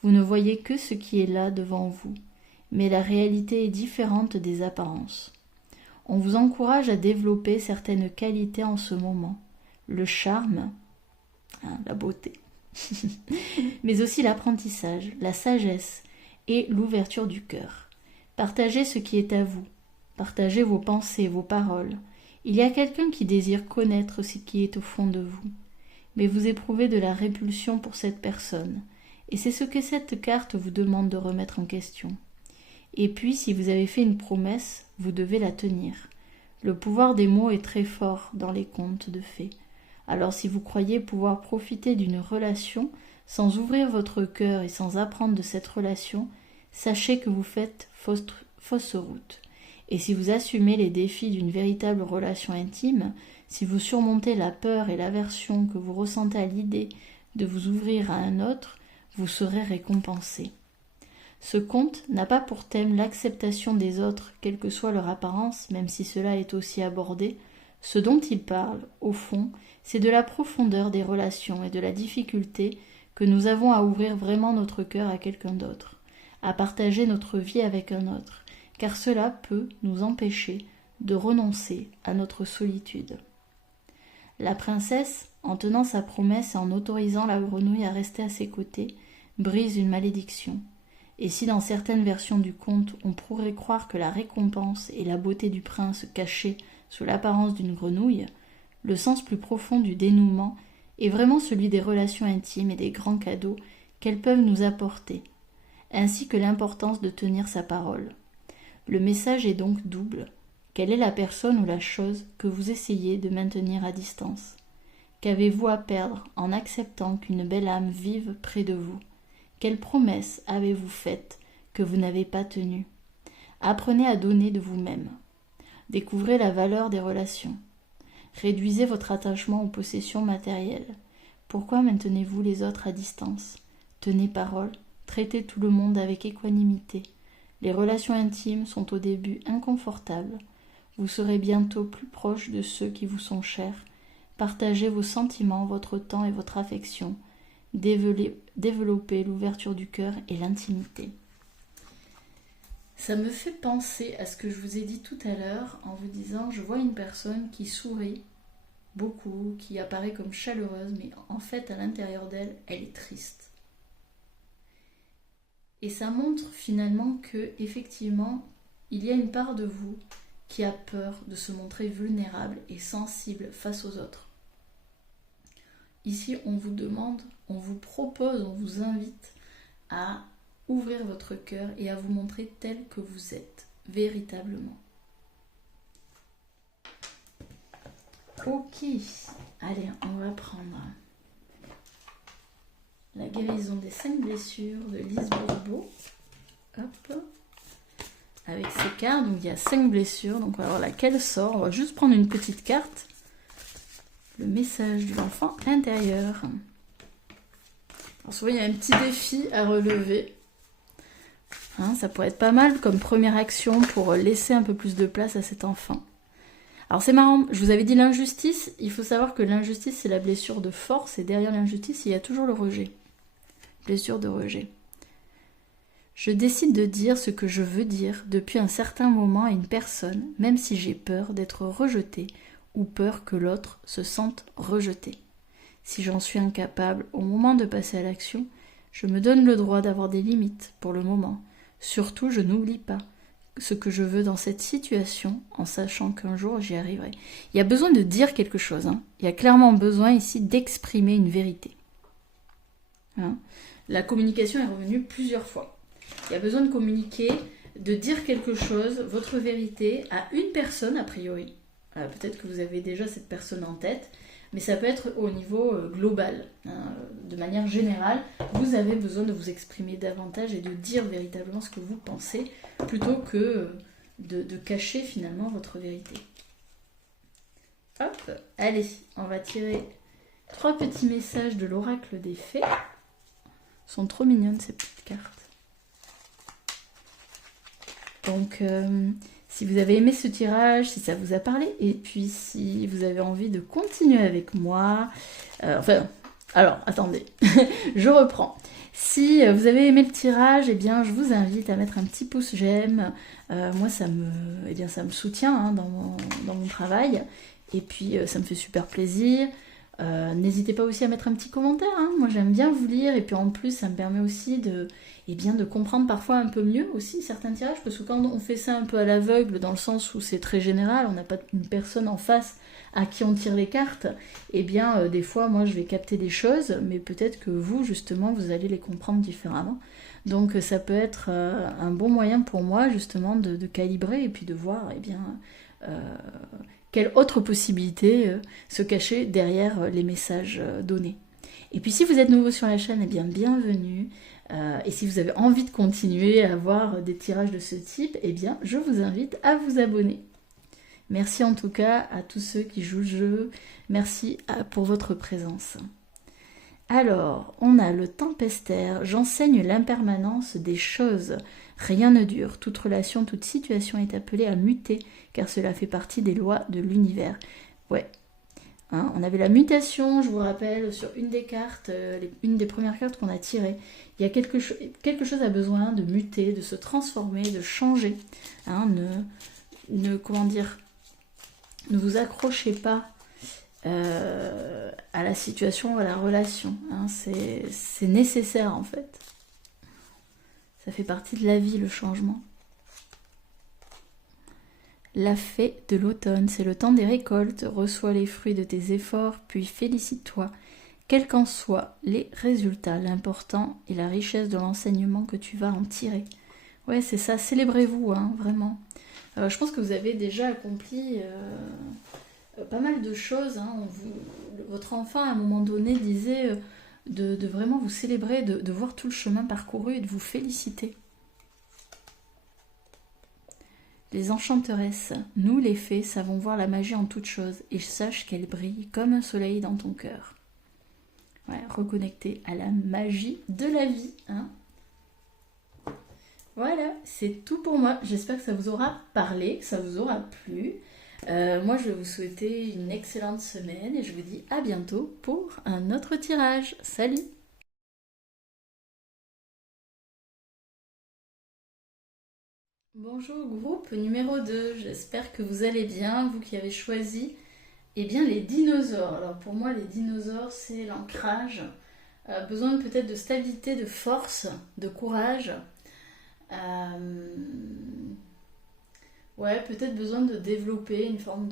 vous ne voyez que ce qui est là devant vous, mais la réalité est différente des apparences. On vous encourage à développer certaines qualités en ce moment, le charme, la beauté, mais aussi l'apprentissage, la sagesse et l'ouverture du cœur. Partagez ce qui est à vous, partagez vos pensées, vos paroles. Il y a quelqu'un qui désire connaître ce qui est au fond de vous, mais vous éprouvez de la répulsion pour cette personne, et c'est ce que cette carte vous demande de remettre en question. Et puis, si vous avez fait une promesse, vous devez la tenir. Le pouvoir des mots est très fort dans les contes de fées. Alors si vous croyez pouvoir profiter d'une relation sans ouvrir votre cœur et sans apprendre de cette relation, sachez que vous faites fausse route. Et si vous assumez les défis d'une véritable relation intime, si vous surmontez la peur et l'aversion que vous ressentez à l'idée de vous ouvrir à un autre, vous serez récompensé. Ce conte n'a pas pour thème l'acceptation des autres, quelle que soit leur apparence, même si cela est aussi abordé. Ce dont il parle, au fond, c'est de la profondeur des relations et de la difficulté que nous avons à ouvrir vraiment notre cœur à quelqu'un d'autre, à partager notre vie avec un autre, car cela peut nous empêcher de renoncer à notre solitude. La princesse, en tenant sa promesse et en autorisant la grenouille à rester à ses côtés, brise une malédiction. Et si dans certaines versions du conte on pourrait croire que la récompense et la beauté du prince cachées sous l'apparence d'une grenouille, le sens plus profond du dénouement est vraiment celui des relations intimes et des grands cadeaux qu'elles peuvent nous apporter, ainsi que l'importance de tenir sa parole. Le message est donc double. Quelle est la personne ou la chose que vous essayez de maintenir à distance? Qu'avez-vous à perdre en acceptant qu'une belle âme vive près de vous? Quelle promesse avez-vous faite que vous n'avez pas tenue? Apprenez à donner de vous-même. Découvrez la valeur des relations. Réduisez votre attachement aux possessions matérielles. Pourquoi maintenez-vous les autres à distance? Tenez parole, traitez tout le monde avec équanimité. Les relations intimes sont au début inconfortables. Vous serez bientôt plus proche de ceux qui vous sont chers. Partagez vos sentiments, votre temps et votre affection. Développez l'ouverture du cœur et l'intimité. Ça me fait penser à ce que je vous ai dit tout à l'heure en vous disant je vois une personne qui sourit beaucoup, qui apparaît comme chaleureuse, mais en fait à l'intérieur d'elle, elle est triste. Et ça montre finalement que effectivement, il y a une part de vous qui a peur de se montrer vulnérable et sensible face aux autres. Ici, on vous demande, on vous propose, on vous invite à ouvrir votre cœur et à vous montrer tel que vous êtes, véritablement. Ok, allez, on va prendre la guérison des 5 blessures de Lise Bourbeau. Hop, avec ces cartes, donc il y a 5 blessures, donc on va voir laquelle sort. On va juste prendre une petite carte. Le message de l'enfant intérieur. Alors souvent il y a un petit défi à relever. Ça pourrait être pas mal comme première action pour laisser un peu plus de place à cet enfant. Alors c'est marrant, je vous avais dit l'injustice. Il faut savoir que l'injustice c'est la blessure de force et derrière l'injustice il y a toujours le rejet. Blessure de rejet. Je décide de dire ce que je veux dire depuis un certain moment à une personne, même si j'ai peur d'être rejetée ou peur que l'autre se sente rejeté. Si j'en suis incapable au moment de passer à l'action, je me donne le droit d'avoir des limites pour le moment. Surtout, je n'oublie pas ce que je veux dans cette situation en sachant qu'un jour j'y arriverai. Il y a besoin de dire quelque chose. Il y a clairement besoin ici d'exprimer une vérité. La communication est revenue plusieurs fois. Il y a besoin de communiquer, de dire quelque chose, votre vérité, à une personne a priori. Peut-être que vous avez déjà cette personne en tête, mais ça peut être au niveau global. De manière générale, vous avez besoin de vous exprimer davantage et de dire véritablement ce que vous pensez, plutôt que de cacher finalement votre vérité. Hop, allez, on va tirer 3 petits messages de l'oracle des fées. Elles sont trop mignonnes ces petites cartes. Donc, si vous avez aimé ce tirage, si ça vous a parlé, et puis si vous avez envie de continuer avec moi, alors, attendez, je reprends. Si vous avez aimé le tirage, eh bien, je vous invite à mettre un petit pouce j'aime. Moi, ça me soutient dans mon travail, et puis ça me fait super plaisir. N'hésitez pas aussi à mettre un petit commentaire, moi j'aime bien vous lire et puis en plus ça me permet aussi de comprendre parfois un peu mieux aussi certains tirages parce que quand on fait ça un peu à l'aveugle dans le sens où c'est très général, on n'a pas une personne en face à qui on tire les cartes, et bien des fois moi je vais capter des choses mais peut-être que vous justement vous allez les comprendre différemment, donc ça peut être un bon moyen pour moi justement de calibrer et puis de voir quelle autre possibilité se cacher derrière les messages donnés. Et puis si vous êtes nouveau sur la chaîne, eh bien bienvenue. Et si vous avez envie de continuer à avoir des tirages de ce type, eh bien je vous invite à vous abonner. Merci en tout cas à tous ceux qui jouent le jeu. Merci pour votre présence. Alors, on a le tempestaire. J'enseigne l'impermanence des choses. Rien ne dure. Toute relation, toute situation est appelée à muter, car cela fait partie des lois de l'univers. Ouais. Hein, on avait la mutation, je vous rappelle, sur une des cartes, une des premières cartes qu'on a tirées. Il y a quelque chose a besoin de muter, de se transformer, de changer. Hein, comment dire, ne vous accrochez pas à la situation, à la relation. Hein, c'est nécessaire en fait. Ça fait partie de la vie, le changement. La fée de l'automne, c'est le temps des récoltes. Reçois les fruits de tes efforts, puis félicite-toi. Quels qu'en soient les résultats, l'important est la richesse de l'enseignement que tu vas en tirer. Ouais, c'est ça, célébrez-vous, hein, vraiment. Je pense que vous avez déjà accompli pas mal de choses. Hein. Votre enfant, à un moment donné, disait de vraiment vous célébrer, de voir tout le chemin parcouru et de vous féliciter. Les enchanteresses, nous les fées, savons voir la magie en toutes choses et sache qu'elle brille comme un soleil dans ton cœur. Ouais, reconnecter à la magie de la vie. Hein. Voilà, c'est tout pour moi. J'espère que ça vous aura parlé, que ça vous aura plu. Moi, je vais vous souhaiter une excellente semaine et je vous dis à bientôt pour un autre tirage. Salut! Bonjour groupe numéro 2, j'espère que vous allez bien, vous qui avez choisi bien, les dinosaures. Alors pour moi, les dinosaures, c'est l'ancrage, besoin peut-être de stabilité, de force, de courage. Ouais, peut-être besoin de développer une forme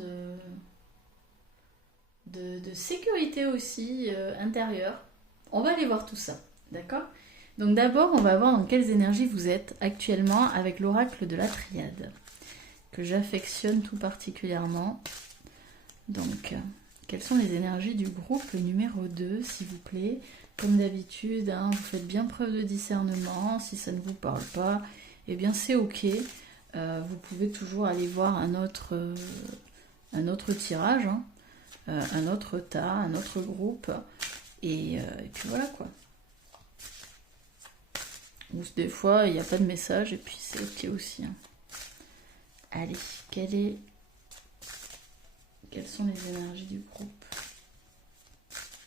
de sécurité aussi intérieure. On va aller voir tout ça, d'accord? Donc d'abord, on va voir dans quelles énergies vous êtes actuellement avec l'oracle de la triade, que j'affectionne tout particulièrement. Donc, quelles sont les énergies du groupe numéro 2, s'il vous plaît? Comme d'habitude, hein, vous faites bien preuve de discernement. Si ça ne vous parle pas, eh bien c'est ok. Vous pouvez toujours aller voir un autre tirage, hein, un autre tas, un autre groupe. Et puis voilà quoi. Ou des fois, il n'y a pas de message et puis c'est ok aussi. Hein. Allez, quelles sont les énergies du groupe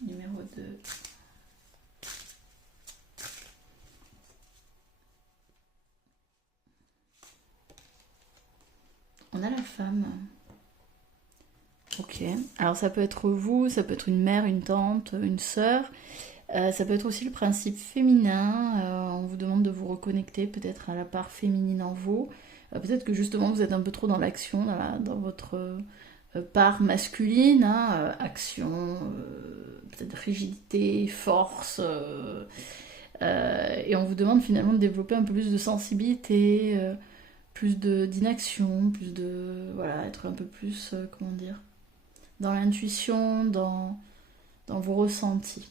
numéro 2? On a la femme. Ok. Alors ça peut être vous, ça peut être une mère, une tante, une sœur. Ça peut être aussi le principe féminin. On vous demande de vous reconnecter peut-être à la part féminine en vous. Peut-être que justement vous êtes un peu trop dans l'action, dans votre part masculine. Hein, action, peut-être rigidité, force. Et on vous demande finalement de développer un peu plus de sensibilité, plus d'inaction, plus de... Voilà, être un peu plus, comment dire, dans l'intuition, dans vos ressentis.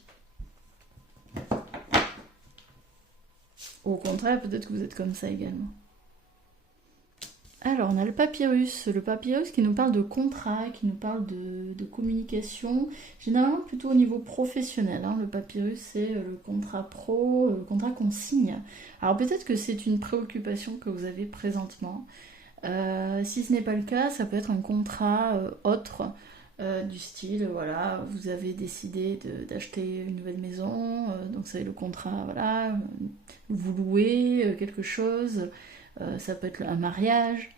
Au contraire, peut-être que vous êtes comme ça également. Alors, on a le papyrus qui nous parle de contrat, qui nous parle de communication, généralement plutôt au niveau professionnel. Hein. Le papyrus, c'est le contrat pro, le contrat qu'on signe. Alors, peut-être que c'est une préoccupation que vous avez présentement. Si ce n'est pas le cas, ça peut être un contrat autre, du style, voilà, vous avez décidé d'acheter une nouvelle maison, donc c'est le contrat, voilà, vous louez quelque chose, ça peut être un mariage,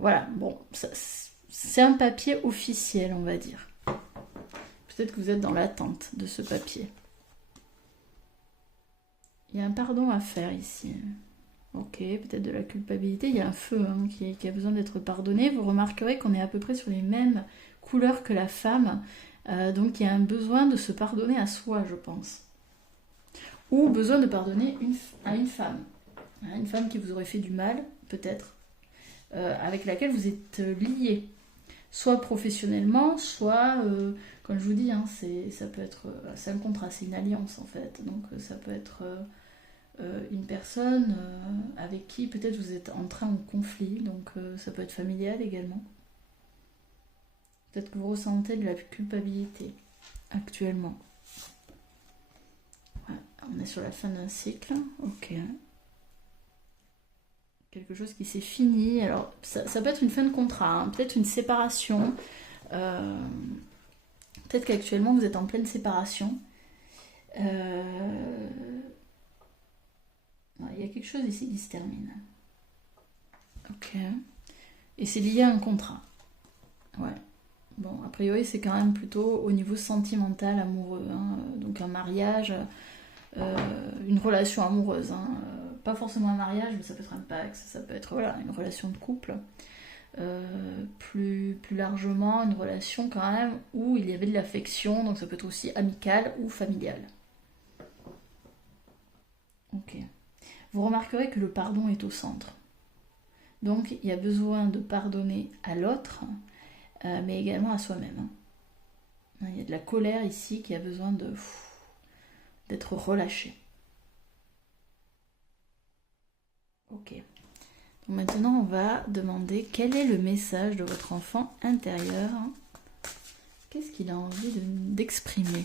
voilà, bon, c'est un papier officiel, on va dire. Peut-être que vous êtes dans l'attente de ce papier. Il y a un pardon à faire ici. Ok, peut-être de la culpabilité, il y a un feu hein, qui a besoin d'être pardonné. Vous remarquerez qu'on est à peu près sur les mêmes couleurs que la femme, donc il y a un besoin de se pardonner à soi, je pense. Ou besoin de pardonner à une femme qui vous aurait fait du mal, peut-être. avec laquelle vous êtes lié, soit professionnellement, soit, comme je vous dis, hein, ça peut être, c'est un contrat, c'est une alliance en fait, donc ça peut être une personne avec qui peut-être vous êtes entré en conflit, donc ça peut être familial également. Peut-être que vous ressentez de la culpabilité actuellement. Ouais, on est sur la fin d'un cycle, ok. Quelque chose qui s'est fini. Alors, ça peut être une fin de contrat, hein, peut-être une séparation. Euh, Peut-être qu'actuellement vous êtes en pleine séparation. Euh, Il y a quelque chose ici qui se termine. Ok. Et c'est lié à un contrat. Ouais. Bon, a priori, c'est quand même plutôt au niveau sentimental, amoureux. Hein. Donc un mariage, une relation amoureuse. Hein. Pas forcément un mariage, mais ça peut être un pacte, ça peut être voilà, une relation de couple. Plus largement, une relation quand même où il y avait de l'affection, donc ça peut être aussi amical ou familial. Ok. Vous remarquerez que le pardon est au centre. Donc il y a besoin de pardonner à l'autre, mais également à soi-même. Il y a de la colère ici qui a besoin d'être relâchée. Ok. Donc maintenant, on va demander quel est le message de votre enfant intérieur. Qu'est-ce qu'il a envie d'exprimer?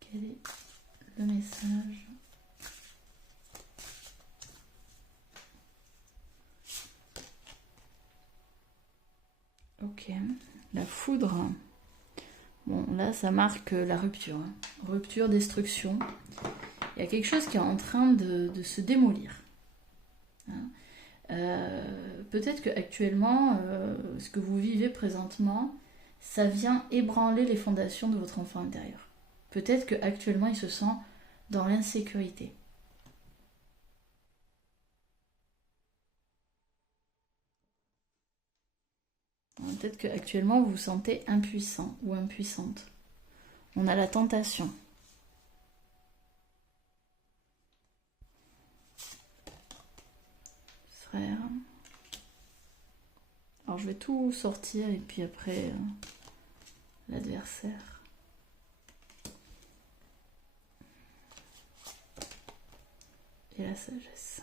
Quel est le message? Ok. La foudre. Bon, là, ça marque la rupture. Hein. Rupture, destruction. Il y a quelque chose qui est en train de se démolir. Hein. Peut-être que actuellement, ce que vous vivez présentement, ça vient ébranler les fondations de votre enfant intérieur. Peut-être que actuellement, il se sent dans l'insécurité. Peut-être qu'actuellement, vous vous sentez impuissant ou impuissante. On a la tentation. Frère. Alors, je vais tout sortir et puis après, l'adversaire. Et la sagesse.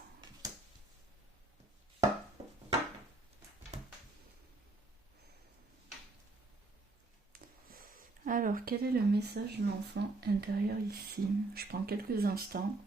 Alors, quel est le message de l'enfant intérieur ici? Je prends quelques instants.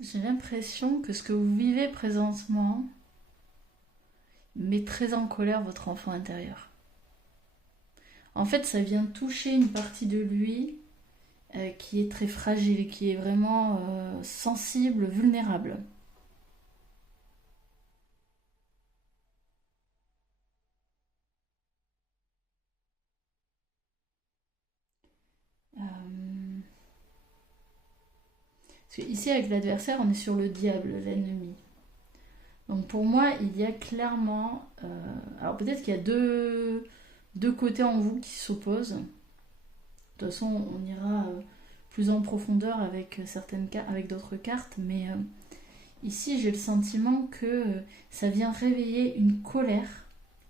J'ai l'impression que ce que vous vivez présentement met très en colère votre enfant intérieur. En fait, ça vient toucher une partie de lui qui est très fragile, qui est vraiment sensible, vulnérable. Euh, Parce que ici, avec l'adversaire, on est sur le diable, l'ennemi. Donc pour moi, il y a clairement... alors peut-être qu'il y a deux côtés en vous qui s'opposent. De toute façon, on ira plus en profondeur avec avec d'autres cartes, mais ici, j'ai le sentiment que ça vient réveiller une colère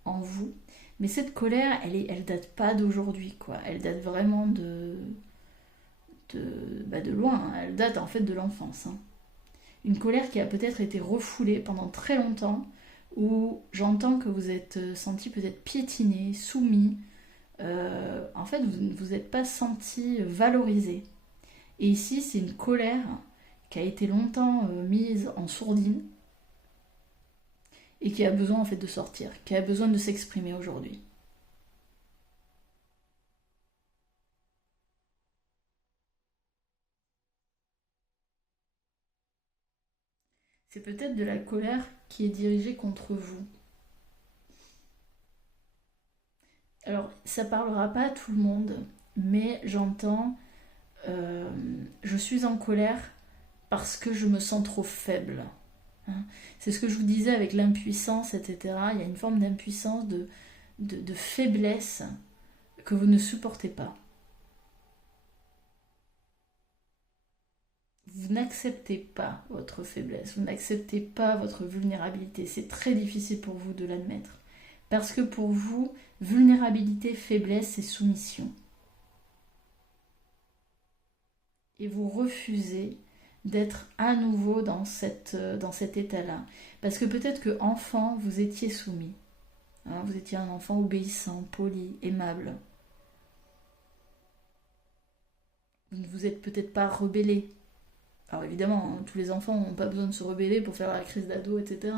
en vous. Mais cette colère, elle date pas d'aujourd'hui, quoi. Elle date vraiment de loin. Hein. Elle date en fait de l'enfance. Hein. Une colère qui a peut-être été refoulée pendant très longtemps, où j'entends que vous êtes senti peut-être piétiné, soumis. En fait, vous ne vous êtes pas senti valorisé. Et ici, c'est une colère qui a été longtemps mise en sourdine et qui a besoin en fait de sortir, qui a besoin de s'exprimer aujourd'hui. C'est peut-être de la colère qui est dirigée contre vous. Alors, ça parlera pas à tout le monde, mais j'entends euh, je suis en colère parce que je me sens trop faible. Hein. C'est ce que je vous disais avec l'impuissance, etc. Il y a une forme d'impuissance, de faiblesse que vous ne supportez pas. Vous n'acceptez pas votre faiblesse, vous n'acceptez pas votre vulnérabilité. C'est très difficile pour vous de l'admettre. Parce que pour vous, vulnérabilité, faiblesse, c'est soumission. Et vous refusez d'être à nouveau dans cet état-là. Parce que peut-être que enfant, vous étiez soumis. Hein, vous étiez un enfant obéissant, poli, aimable. Vous ne vous êtes peut-être pas rebellé. Alors évidemment, hein, tous les enfants n'ont pas besoin de se rebeller pour faire la crise d'ado, etc.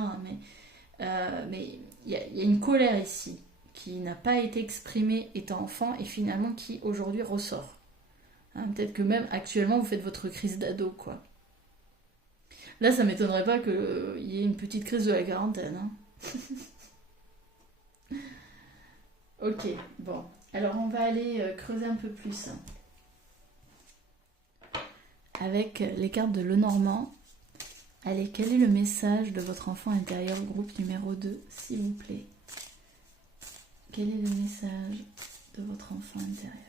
Mais y a une colère ici qui n'a pas été exprimée étant enfant et finalement qui aujourd'hui ressort. Hein, peut-être que même actuellement vous faites votre crise d'ado, quoi. Là, ça m'étonnerait pas qu'il y ait une petite crise de la quarantaine. Hein. Ok, bon. Alors on va aller creuser un peu plus avec les cartes de Lenormand. Allez, quel est le message de votre enfant intérieur, groupe numéro 2, s'il vous plaît? Quel est le message de votre enfant intérieur?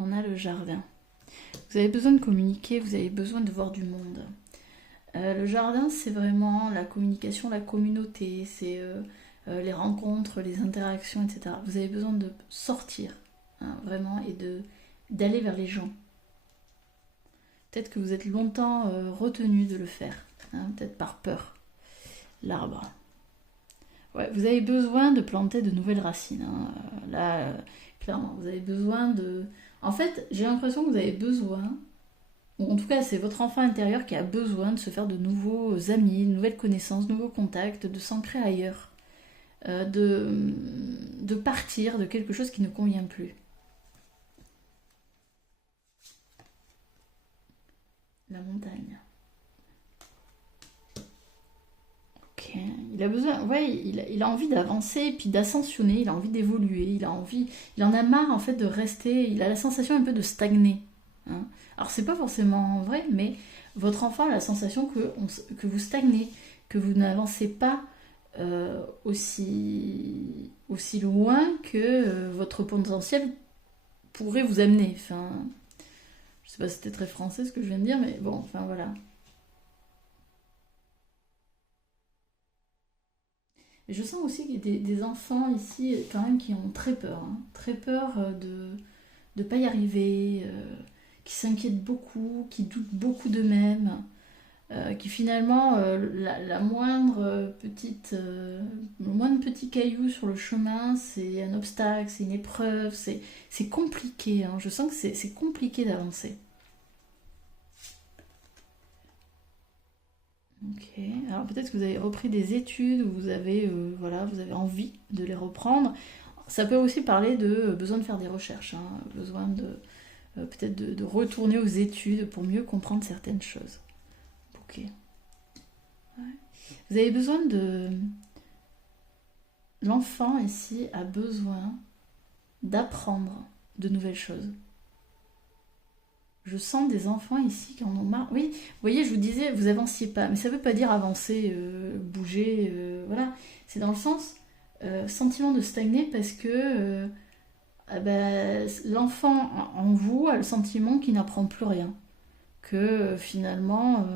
On a le jardin. Vous avez besoin de communiquer, vous avez besoin de voir du monde. Le jardin, c'est vraiment la communication, la communauté, c'est les rencontres, les interactions, etc. Vous avez besoin de sortir, hein, vraiment, et d'aller vers les gens. Peut-être que vous êtes longtemps retenu de le faire, hein, peut-être par peur. L'arbre. Ouais, vous avez besoin de planter de nouvelles racines. Hein. Là, clairement, vous avez besoin de... En fait, j'ai l'impression que vous avez besoin, ou en tout cas c'est votre enfant intérieur qui a besoin de se faire de nouveaux amis, de nouvelles connaissances, de nouveaux contacts, de s'ancrer ailleurs, de partir de quelque chose qui ne convient plus. La montagne. Ok. Il a besoin, ouais, il a envie d'avancer, puis d'ascensionner, il a envie d'évoluer, il en a marre en fait de rester, il a la sensation un peu de stagner. Hein. Alors c'est pas forcément vrai, mais votre enfant a la sensation que vous stagnez, que vous n'avancez pas aussi loin que votre potentiel pourrait vous amener. Enfin, je sais pas si c'était très français ce que je viens de dire, mais bon, enfin voilà. Et je sens aussi qu'il y a des enfants ici quand même qui ont très peur, hein. Très peur de ne pas y arriver, qui s'inquiètent beaucoup, qui doutent beaucoup d'eux-mêmes, qui finalement, la moindre le moindre petit caillou sur le chemin, c'est un obstacle, c'est une épreuve, c'est compliqué. Hein. Je sens que c'est compliqué d'avancer. Ok, alors peut-être que vous avez repris des études, ou voilà, vous avez envie de les reprendre. Ça peut aussi parler de besoin de faire des recherches, hein, besoin de peut-être de retourner aux études pour mieux comprendre certaines choses. Ok. Ouais. Vous avez besoin de... L'enfant ici a besoin d'apprendre de nouvelles choses. Je sens des enfants ici qui en ont marre. Oui, vous voyez, je vous disais, vous avanciez pas, mais ça ne veut pas dire avancer, bouger, voilà. C'est dans le sens sentiment de stagner parce que l'enfant en vous a le sentiment qu'il n'apprend plus rien, que finalement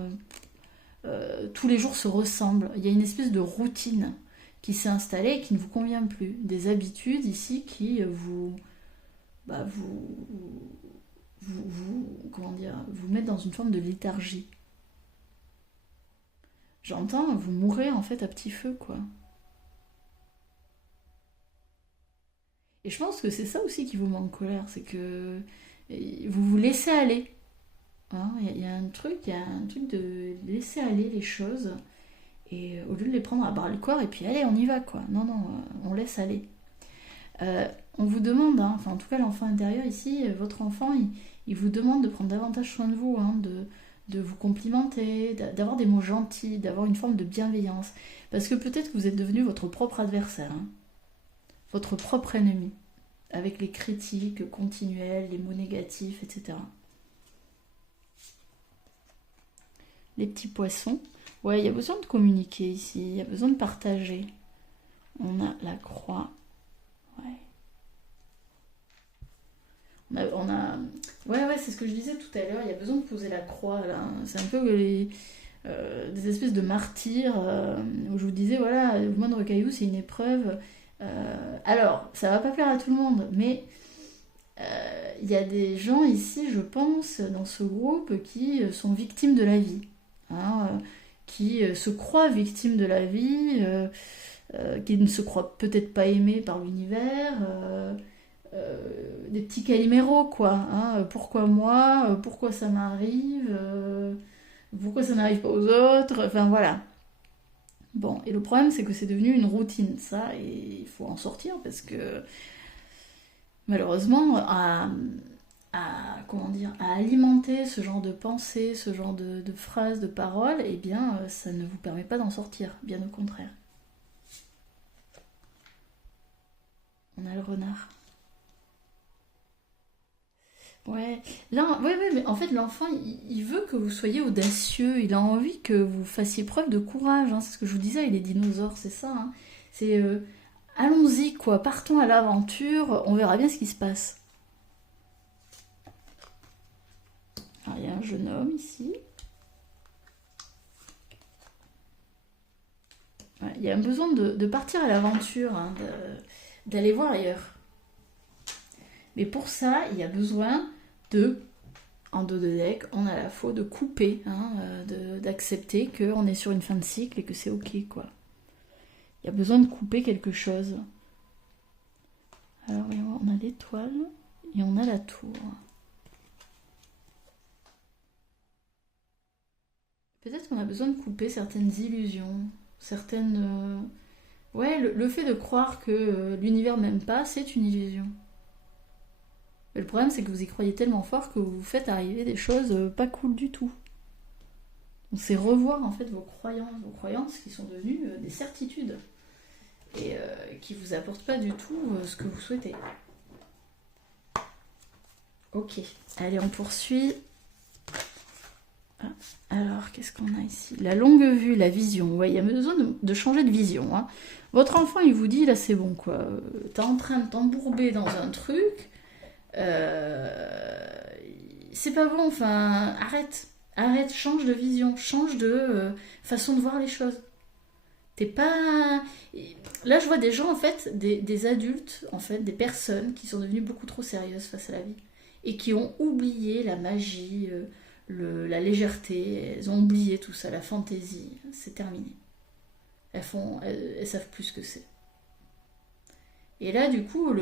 tous les jours se ressemblent. Il y a une espèce de routine qui s'est installée et qui ne vous convient plus. Des habitudes ici qui bah, comment dire, vous mettent dans une forme de léthargie. J'entends, vous mourrez en fait à petit feu, quoi. Et je pense que c'est ça aussi qui vous met en colère, c'est que vous vous laissez aller. Hein, il y a un truc de laisser aller les choses Et au lieu de les prendre à bras le corps, et puis allez, on y va, quoi. Non, non, on laisse aller. On vous demande, hein, enfin en tout cas l'enfant intérieur ici, votre enfant, il vous demande de prendre davantage soin de vous, hein, de vous complimenter, d'avoir des mots gentils, d'avoir une forme de bienveillance. Parce que peut-être que vous êtes devenu votre propre adversaire, hein, votre propre ennemi, avec les critiques continuelles, les mots négatifs, etc. Les petits poissons, ouais, il y a besoin de communiquer ici, il y a besoin de partager. On a la croix, ouais. Ouais, c'est ce que je disais tout à l'heure, il y a besoin de poser la croix, là. C'est un peu des espèces de martyrs, où je vous disais, voilà, le moindre caillou, c'est une épreuve. Alors, ça va pas plaire à tout le monde, mais il y a des gens ici, je pense, dans ce groupe, qui sont victimes de la vie, hein, qui se croient victimes de la vie, qui ne se croient peut-être pas aimés par l'univers, des petits caliméros, quoi. Hein. Pourquoi moi? Pourquoi ça m'arrive? Pourquoi ça n'arrive pas aux autres? Enfin voilà. Bon, et le problème, c'est que c'est devenu une routine, ça, et il faut en sortir parce que malheureusement, comment dire, à alimenter ce genre de pensée, ce genre de phrases, de paroles, eh bien, ça ne vous permet pas d'en sortir, bien au contraire. On a le renard. Ouais, là, ouais, mais en fait, l'enfant, il veut que vous soyez audacieux, il a envie que vous fassiez preuve de courage, hein, c'est ce que je vous disais, les dinosaures, c'est ça, hein. C'est allons-y, quoi, partons à l'aventure, on verra bien ce qui se passe. Alors, il y a un jeune homme ici. Ouais, il y a un besoin de partir à l'aventure, hein, d'aller voir ailleurs. Mais pour ça, il y a besoin de, en dos de deck, on a la faute de couper, hein, d'accepter qu'on est sur une fin de cycle et que c'est ok, quoi. Il y a besoin de couper quelque chose. Alors, on a l'étoile et on a la tour. Peut-être qu'on a besoin de couper certaines illusions, certaines... Ouais, le fait de croire que l'univers m'aime pas, c'est une illusion. Mais le problème, c'est que vous y croyez tellement fort que vous vous faites arriver des choses pas cool du tout. Donc c'est revoir en fait vos croyances qui sont devenues des certitudes et qui vous apportent pas du tout ce que vous souhaitez. Ok, allez, on poursuit. Ah, alors, qu'est-ce qu'on a ici? La longue vue, la vision. Ouais, il y a besoin de changer de vision, hein. Votre enfant, il vous dit, là, c'est bon, quoi. T'es en train de t'embourber dans un truc. Euh, c'est pas bon, enfin, arrête, change de vision, change de façon de voir les choses. T'es pas... Là, je vois des gens, en fait, des adultes, en fait, des personnes qui sont devenues beaucoup trop sérieuses face à la vie et qui ont oublié la magie, la légèreté, elles ont oublié tout ça, la fantaisie, c'est terminé. Elles savent plus ce que c'est. Et là, du coup,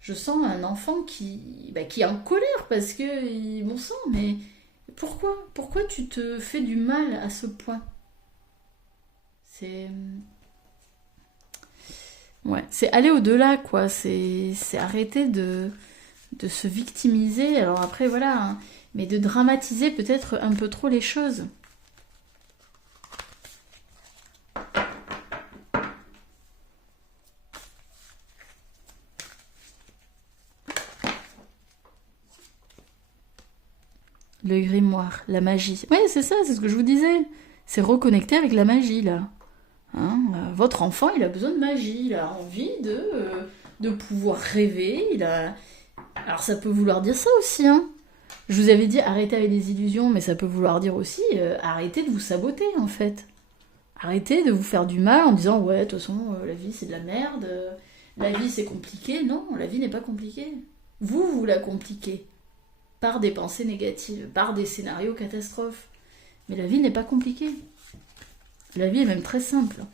je sens un enfant qui est en colère parce que, bon sang, mais pourquoi tu te fais du mal à ce point? C'est... Ouais, c'est aller au-delà, quoi. C'est arrêter de se victimiser. Alors après, voilà, hein, mais de dramatiser peut-être un peu trop les choses. Le grimoire, la magie. Oui, c'est ça, c'est ce que je vous disais. C'est reconnecter avec la magie, là. Hein, votre enfant, il a besoin de magie, il a envie de pouvoir rêver. Alors ça peut vouloir dire ça aussi, hein. Je vous avais dit arrêtez avec des illusions, mais ça peut vouloir dire aussi arrêtez de vous saboter, en fait. Arrêtez de vous faire du mal en disant ouais, de toute façon, la vie c'est de la merde, la vie c'est compliqué. Non, la vie n'est pas compliquée. Vous la compliquez par des pensées négatives, par des scénarios catastrophes. Mais la vie n'est pas compliquée. La vie est même très simple.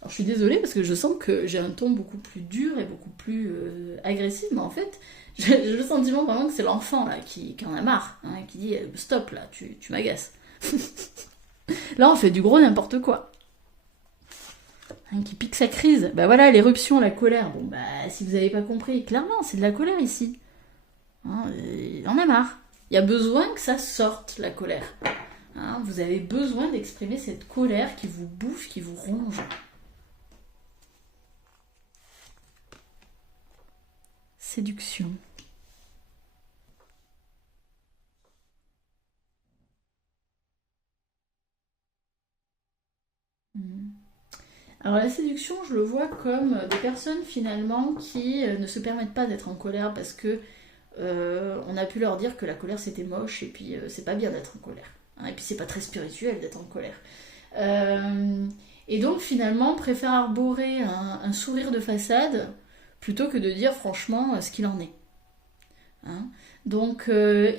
Alors je suis désolée parce que je sens que j'ai un ton beaucoup plus dur et beaucoup plus agressif, mais en fait, J'ai le sentiment vraiment que c'est l'enfant là qui en a marre, hein, qui dit stop là, tu m'agaces. Là, on fait du gros n'importe quoi. Hein, qui pique sa crise. Bah voilà, l'éruption, la colère. Bon, bah, si vous n'avez pas compris, clairement, c'est de la colère ici. Hein, il en a marre. Il y a besoin que ça sorte, la colère. Hein, vous avez besoin d'exprimer cette colère qui vous bouffe, qui vous ronge. Séduction. Alors la séduction, je le vois comme des personnes finalement qui ne se permettent pas d'être en colère parce que on a pu leur dire que la colère c'était moche et puis c'est pas bien d'être en colère. Hein, et puis c'est pas très spirituel d'être en colère. Et donc finalement préfèrent arborer un sourire de façade plutôt que de dire franchement ce qu'il en est. Hein. Donc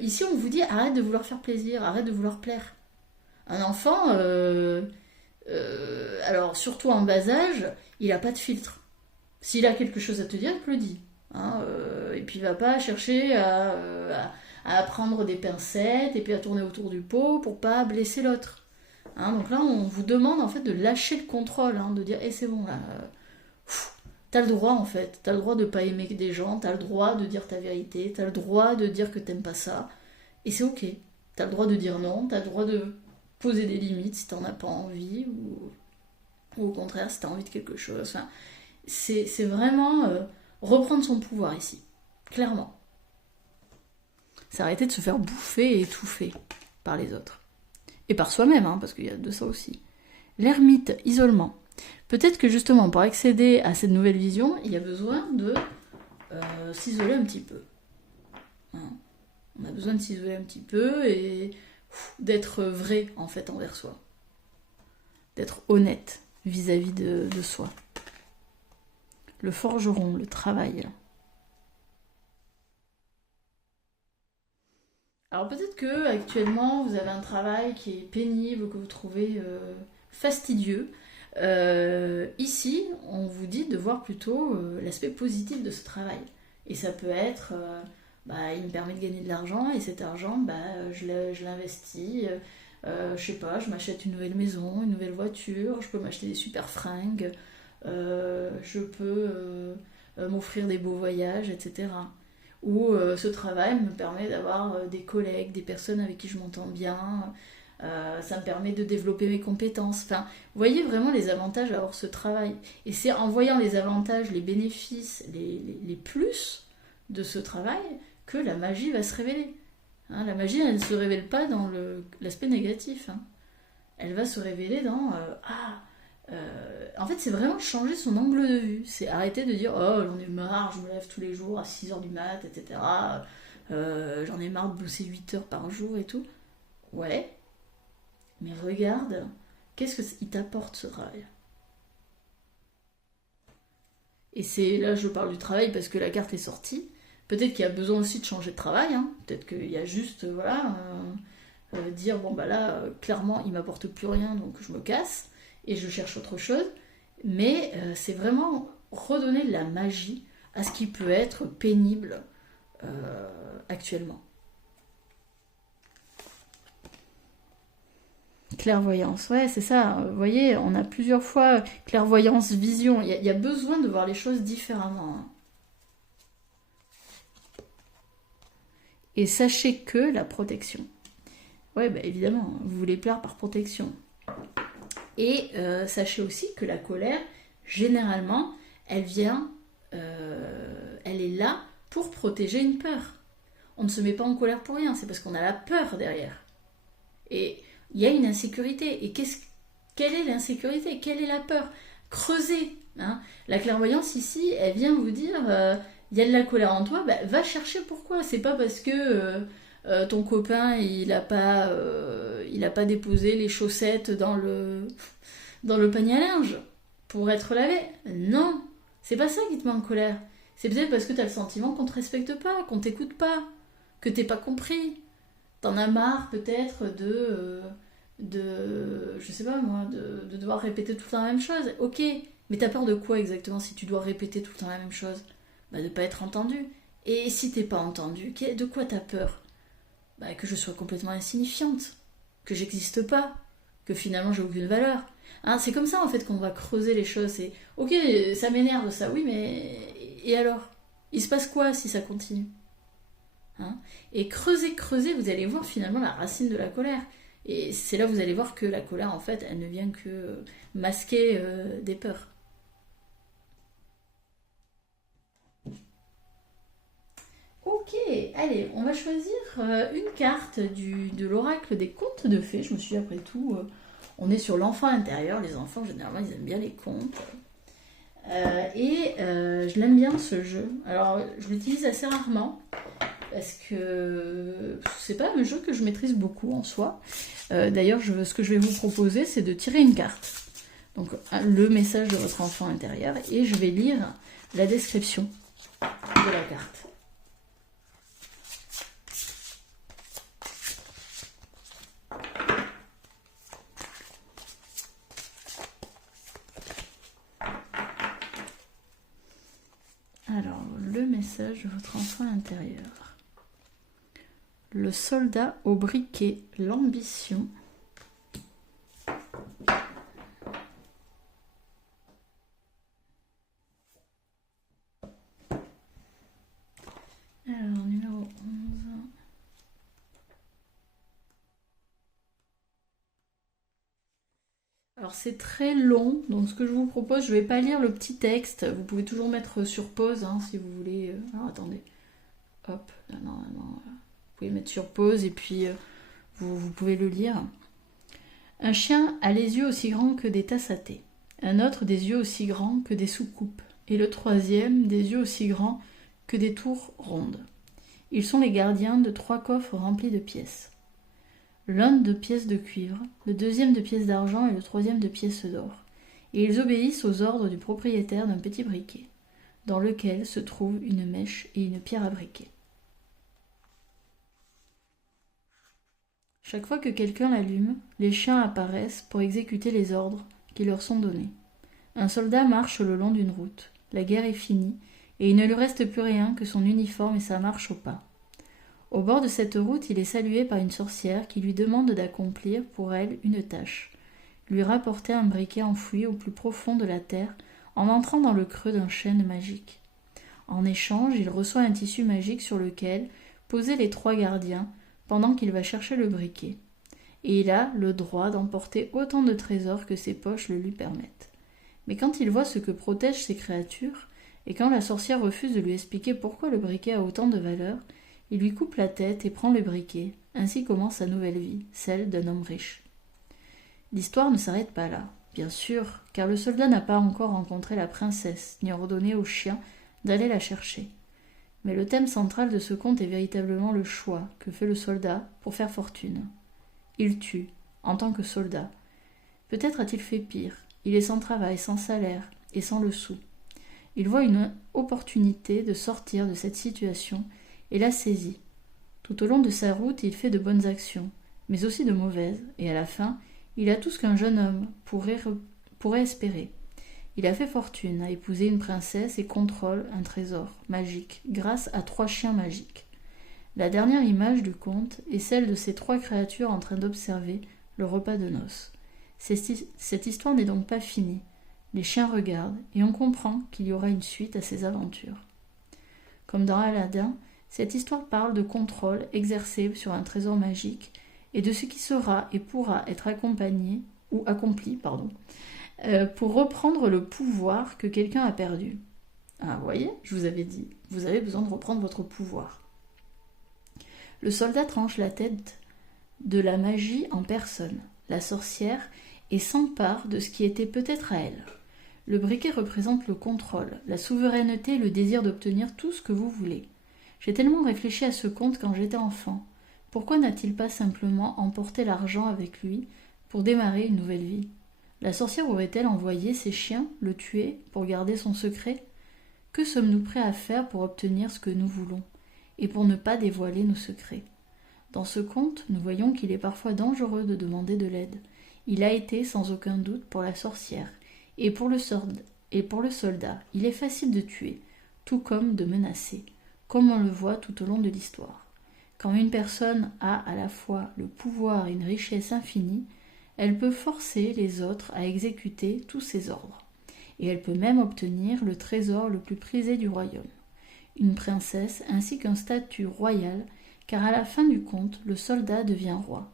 ici on vous dit arrête de vouloir faire plaisir, arrête de vouloir plaire. Un enfant, alors surtout en bas âge, il n'a pas de filtre. S'il a quelque chose à te dire, il te le dit. Hein, et puis il va pas chercher à prendre des pincettes et puis à tourner autour du pot pour pas blesser l'autre. Hein, donc là, on vous demande en fait de lâcher le contrôle, hein, de dire eh, c'est bon là, t'as le droit en fait, t'as le droit de pas aimer des gens, t'as le droit de dire ta vérité, t'as le droit de dire que t'aimes pas ça, et c'est ok. T'as le droit de dire non, t'as le droit de poser des limites si t'en as pas envie, ou au contraire si t'as envie de quelque chose. Enfin, c'est vraiment reprendre son pouvoir ici, clairement. C'est arrêter de se faire bouffer et étouffer par les autres. Et par soi-même, hein, parce qu'il y a de ça aussi. L'ermite, isolement. Peut-être que justement, pour accéder à cette nouvelle vision, il y a besoin de s'isoler un petit peu. Hein. On a besoin de s'isoler un petit peu et d'être vrai, en fait, envers soi. D'être honnête vis-à-vis de soi. Le forgeron, le travail. Alors peut-être que actuellement vous avez un travail qui est pénible, que vous trouvez fastidieux. Ici, on vous dit de voir plutôt l'aspect positif de ce travail. Et ça peut être, bah, il me permet de gagner de l'argent et cet argent, bah, je l'investis. Je sais pas, je m'achète une nouvelle maison, une nouvelle voiture, je peux m'acheter des super fringues, je peux m'offrir des beaux voyages, etc. Ou ce travail me permet d'avoir des collègues, des personnes avec qui je m'entends bien, ça me permet de développer mes compétences. Enfin, vous voyez vraiment les avantages d'avoir ce travail. Et c'est en voyant les avantages, les bénéfices, les plus de ce travail que la magie va se révéler. Hein, la magie, elle ne se révèle pas dans l'aspect négatif. Hein. Elle va se révéler dans en fait, c'est vraiment changer son angle de vue. C'est arrêter de dire oh, j'en ai marre, je me lève tous les jours à 6h du mat, etc. J'en ai marre de bosser 8 heures par jour et tout. Ouais, mais regarde, qu'est-ce qu'il t'apporte ce travail? Et c'est là, je parle du travail parce que la carte est sortie. Peut-être qu'il y a besoin aussi de changer de travail. Hein. Peut-être qu'il y a juste, voilà, dire bon, bah là, clairement, il m'apporte plus rien, donc je me casse et je cherche autre chose. Mais c'est vraiment redonner de la magie à ce qui peut être pénible actuellement. Clairvoyance, ouais, c'est ça. Vous voyez, on a plusieurs fois clairvoyance, vision. Il y a besoin de voir les choses différemment. Hein. Et sachez que la protection. Ouais, bah évidemment, vous voulez plaire par protection. Et sachez aussi que la colère, généralement, elle vient, elle est là pour protéger une peur. On ne se met pas en colère pour rien, c'est parce qu'on a la peur derrière. Et il y a une insécurité. Et quelle est l'insécurité? Quelle est la peur? Creusez. Hein. La clairvoyance ici, elle vient vous dire, il y a de la colère en toi, bah, va chercher pourquoi. C'est pas parce que ton copain il a pas déposé les chaussettes dans le panier à linge pour être lavé. Non, c'est pas ça qui te met en colère. C'est peut-être parce que tu as le sentiment qu'on te respecte pas, qu'on t'écoute pas, que t'es pas compris. T'en as marre peut-être je sais pas moi, de devoir répéter tout le temps la même chose. Ok, mais t'as peur de quoi exactement si tu dois répéter tout le temps la même chose? Bah de pas être entendu. Et si t'es pas entendu, de quoi t'as peur? Bah, que je sois complètement insignifiante, que j'existe pas, que finalement j'ai aucune valeur. Hein, c'est comme ça en fait qu'on va creuser les choses. C'est ok, ça m'énerve ça, oui, mais et alors? Il se passe quoi si ça continue? Hein, et creuser, creuser, vous allez voir finalement la racine de la colère. Et c'est là où vous allez voir que la colère, en fait, elle ne vient que masquer des peurs. Ok, allez, on va choisir une carte de l'oracle des contes de fées. Je me suis dit, après tout, on est sur l'enfant intérieur. Les enfants, généralement, ils aiment bien les contes. Je l'aime bien ce jeu. Alors, je l'utilise assez rarement parce que c'est pas un jeu que je maîtrise beaucoup en soi. D'ailleurs, ce que je vais vous proposer, c'est de tirer une carte. Donc, le message de votre enfant intérieur, et je vais lire la description de la carte. Alors, le message de votre enfant intérieur. Le soldat au briquet, l'ambition. Alors, numéro 11. Alors, c'est très long, donc ce que je vous propose, je ne vais pas lire le petit texte. Vous pouvez toujours mettre sur pause hein, si vous voulez. Alors, attendez. Hop, non. Vous pouvez mettre sur pause et puis vous pouvez le lire. Un chien a les yeux aussi grands que des tasses à thé. Un autre des yeux aussi grands que des soucoupes. Et le troisième des yeux aussi grands que des tours rondes. Ils sont les gardiens de 3 coffres remplis de pièces. L'un de pièces de cuivre, le deuxième de pièces d'argent et le troisième de pièces d'or. Et ils obéissent aux ordres du propriétaire d'un petit briquet, dans lequel se trouve une mèche et une pierre à briquet. Chaque fois que quelqu'un l'allume, les chiens apparaissent pour exécuter les ordres qui leur sont donnés. Un soldat marche le long d'une route. La guerre est finie, et il ne lui reste plus rien que son uniforme et sa marche au pas. Au bord de cette route, il est salué par une sorcière qui lui demande d'accomplir pour elle une tâche, lui rapporter un briquet enfoui au plus profond de la terre en entrant dans le creux d'un chêne magique. En échange, il reçoit un tissu magique sur lequel poser les 3 gardiens pendant qu'il va chercher le briquet. Et il a le droit d'emporter autant de trésors que ses poches le lui permettent. Mais quand il voit ce que protègent ces créatures, et quand la sorcière refuse de lui expliquer pourquoi le briquet a autant de valeur, il lui coupe la tête et prend le briquet. Ainsi commence sa nouvelle vie, celle d'un homme riche. L'histoire ne s'arrête pas là, bien sûr, car le soldat n'a pas encore rencontré la princesse, ni ordonné au chien d'aller la chercher. Mais le thème central de ce conte est véritablement le choix que fait le soldat pour faire fortune. Il tue, en tant que soldat. Peut-être a-t-il fait pire. Il est sans travail, sans salaire et sans le sou. Il voit une opportunité de sortir de cette situation et la saisit. Tout au long de sa route, il fait de bonnes actions, mais aussi de mauvaises, et à la fin, il a tout ce qu'un jeune homme pourrait espérer. Il a fait fortune, a épousé une princesse et contrôle un trésor magique grâce à 3 chiens magiques. La dernière image du conte est celle de ces 3 créatures en train d'observer le repas de noces. Cette histoire n'est donc pas finie. Les chiens regardent et on comprend qu'il y aura une suite à ces aventures. Comme dans Aladdin, cette histoire parle de contrôle exercé sur un trésor magique et de ce qui sera et pourra être accompli, pour reprendre le pouvoir que quelqu'un a perdu. Ah, vous voyez, je vous avais dit, vous avez besoin de reprendre votre pouvoir. Le soldat tranche la tête de la magie en personne, la sorcière, et s'empare de ce qui était peut-être à elle. Le briquet représente le contrôle, la souveraineté et le désir d'obtenir tout ce que vous voulez. J'ai tellement réfléchi à ce conte quand j'étais enfant. Pourquoi n'a-t-il pas simplement emporté l'argent avec lui pour démarrer une nouvelle vie ? La sorcière aurait-elle envoyé ses chiens le tuer pour garder son secret ? Que sommes-nous prêts à faire pour obtenir ce que nous voulons et pour ne pas dévoiler nos secrets ? Dans ce conte, nous voyons qu'il est parfois dangereux de demander de l'aide. Il a été sans aucun doute pour la sorcière, et pour le soldat, il est facile de tuer, tout comme de menacer. comme on le voit tout au long de l'histoire. Quand une personne a à la fois le pouvoir et une richesse infinie, elle peut forcer les autres à exécuter tous ses ordres. Et elle peut même obtenir le trésor le plus prisé du royaume, une princesse ainsi qu'un statut royal, car à la fin du compte, le soldat devient roi.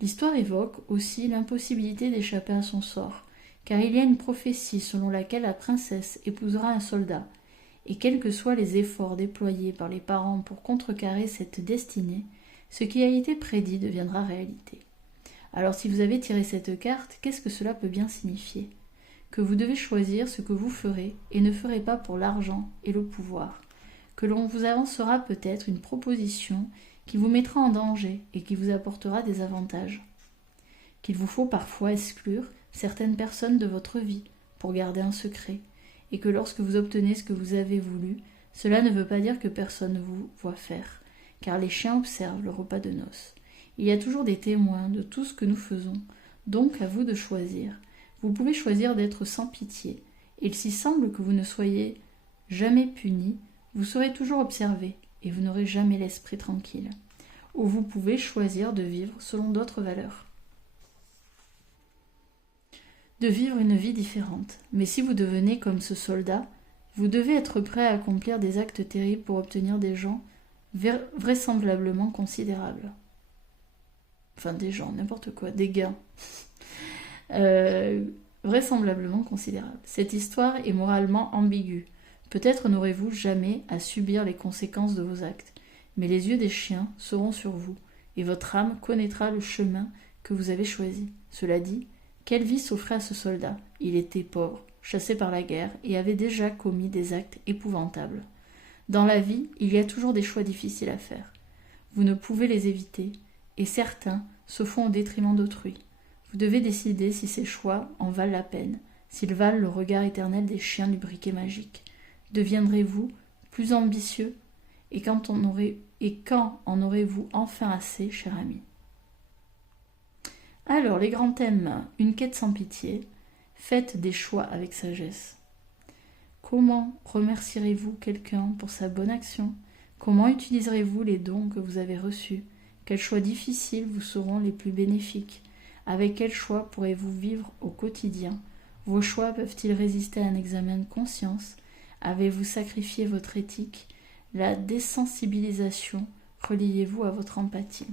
L'histoire évoque aussi l'impossibilité d'échapper à son sort, car il y a une prophétie selon laquelle la princesse épousera un soldat, et quels que soient les efforts déployés par les parents pour contrecarrer cette destinée, ce qui a été prédit deviendra réalité. Alors si vous avez tiré cette carte, qu'est-ce que cela peut bien signifier ? Que vous devez choisir ce que vous ferez et ne ferez pas pour l'argent et le pouvoir, que l'on vous avancera peut-être une proposition qui vous mettra en danger et qui vous apportera des avantages, qu'il vous faut parfois exclure certaines personnes de votre vie pour garder un secret, et que lorsque vous obtenez ce que vous avez voulu, cela ne veut pas dire que personne ne vous voit faire, car les chiens observent le repas de noces. Il y a toujours des témoins de tout ce que nous faisons, donc à vous de choisir. Vous pouvez choisir d'être sans pitié, et s'il semble que vous ne soyez jamais puni, vous serez toujours observé, et vous n'aurez jamais l'esprit tranquille. Ou vous pouvez choisir de vivre selon d'autres valeurs. De vivre une vie différente. Mais si vous devenez comme ce soldat, vous devez être prêt à accomplir des actes terribles pour obtenir des gens vraisemblablement considérables. Enfin, des gens, n'importe quoi, des gains. Vraisemblablement considérables. Cette histoire est moralement ambiguë. Peut-être n'aurez-vous jamais à subir les conséquences de vos actes, mais les yeux des chiens seront sur vous, et votre âme connaîtra le chemin que vous avez choisi. Cela dit, quelle vie s'offrait à ce soldat ? Il était pauvre, chassé par la guerre, et avait déjà commis des actes épouvantables. Dans la vie, il y a toujours des choix difficiles à faire. Vous ne pouvez les éviter, et certains se font au détriment d'autrui. Vous devez décider si ces choix en valent la peine, s'ils valent le regard éternel des chiens du briquet magique. Deviendrez-vous plus ambitieux, et quand en aurez-vous enfin assez, cher ami ? Alors, les grands thèmes, une quête sans pitié, faites des choix avec sagesse. Comment remercierez-vous quelqu'un pour sa bonne action ? Comment utiliserez-vous les dons que vous avez reçus ? Quels choix difficiles vous seront les plus bénéfiques ? Avec quels choix pourrez-vous vivre au quotidien ? Vos choix peuvent-ils résister à un examen de conscience ? Avez-vous sacrifié votre éthique ? La désensibilisation, reliez-vous à votre empathie ?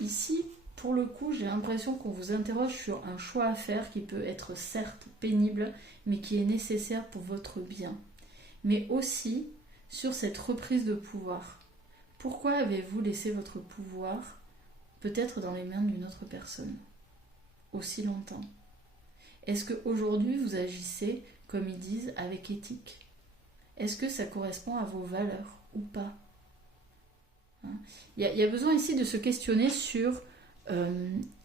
Ici, pour le coup, j'ai l'impression qu'on vous interroge sur un choix à faire qui peut être certes pénible, mais qui est nécessaire pour votre bien. Mais aussi sur cette reprise de pouvoir. Pourquoi avez-vous laissé votre pouvoir, peut-être dans les mains d'une autre personne, aussi longtemps ? Est-ce qu'aujourd'hui vous agissez, comme ils disent, avec éthique ? Est-ce que ça correspond à vos valeurs ou pas ? Il y a besoin ici de se questionner sur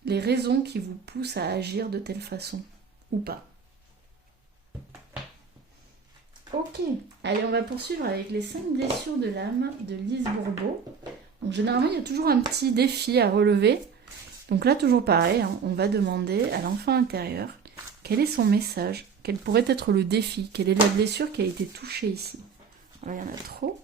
les raisons qui vous poussent à agir de telle façon, ou pas. Ok, allez, on va poursuivre avec les 5 blessures de l'âme de Lise Bourbeau. Donc généralement, il y a toujours un petit défi à relever. Donc là, toujours pareil, hein, on va demander à l'enfant intérieur quel est son message, quel pourrait être le défi, quelle est la blessure qui a été touchée ici. Alors, il y en a trop.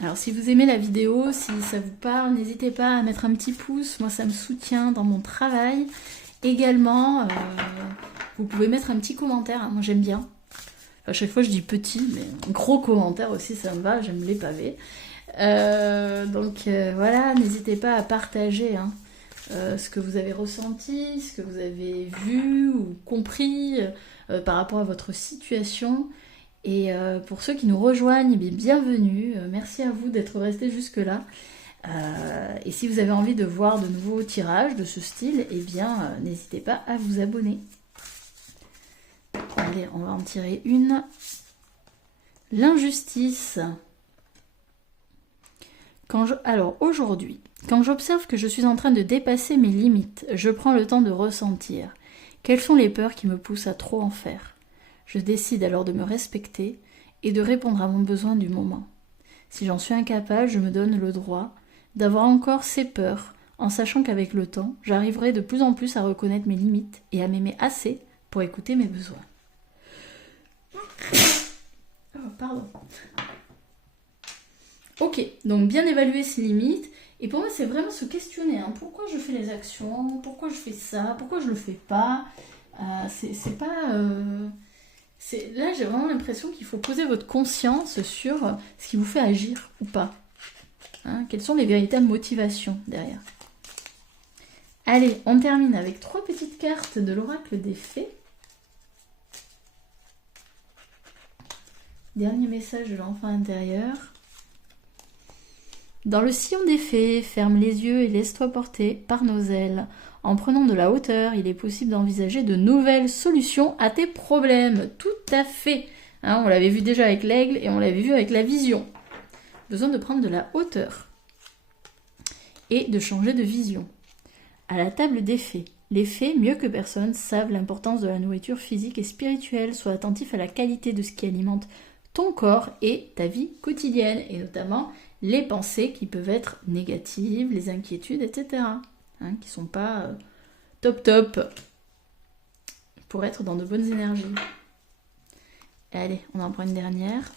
Alors si vous aimez la vidéo, si ça vous parle, n'hésitez pas à mettre un petit pouce, moi ça me soutient dans mon travail. Également, vous pouvez mettre un petit commentaire, hein, moi j'aime bien. À chaque fois je dis petit, mais un gros commentaire aussi ça me va, j'aime les pavés. Voilà, n'hésitez pas à partager ce que vous avez ressenti, ce que vous avez vu ou compris par rapport à votre situation. Et pour ceux qui nous rejoignent, bienvenue. Merci à vous d'être restés jusque-là. Et si vous avez envie de voir de nouveaux tirages de ce style, n'hésitez pas à vous abonner. Allez, on va en tirer une. L'injustice. Alors aujourd'hui, quand j'observe que je suis en train de dépasser mes limites, je prends le temps de ressentir. Quelles sont les peurs qui me poussent à trop en faire ? Je décide alors de me respecter et de répondre à mon besoin du moment. Si j'en suis incapable, je me donne le droit d'avoir encore ces peurs en sachant qu'avec le temps, j'arriverai de plus en plus à reconnaître mes limites et à m'aimer assez pour écouter mes besoins. Oh, pardon. Ok, donc bien évaluer ses limites. Et pour moi, c'est vraiment se questionner. Pourquoi je fais les actions? Pourquoi je fais ça? Pourquoi je le fais pas? C'est pas... Là, j'ai vraiment l'impression qu'il faut poser votre conscience sur ce qui vous fait agir ou pas. Quelles sont les véritables motivations derrière? Allez, on termine avec 3 petites cartes de l'oracle des fées. Dernier message de l'enfant intérieur. Dans le sillon des fées, ferme les yeux et laisse-toi porter par nos ailes. En prenant de la hauteur, il est possible d'envisager de nouvelles solutions à tes problèmes. Tout à fait. On l'avait vu déjà avec l'aigle et on l'avait vu avec la vision. Besoin de prendre de la hauteur et de changer de vision. À la table des fées. Les fées, mieux que personne, savent l'importance de la nourriture physique et spirituelle. Sois attentif à la qualité de ce qui alimente ton corps et ta vie quotidienne, et notamment les pensées qui peuvent être négatives, les inquiétudes, etc. Qui ne sont pas top pour être dans de bonnes énergies. Allez, on en prend une dernière.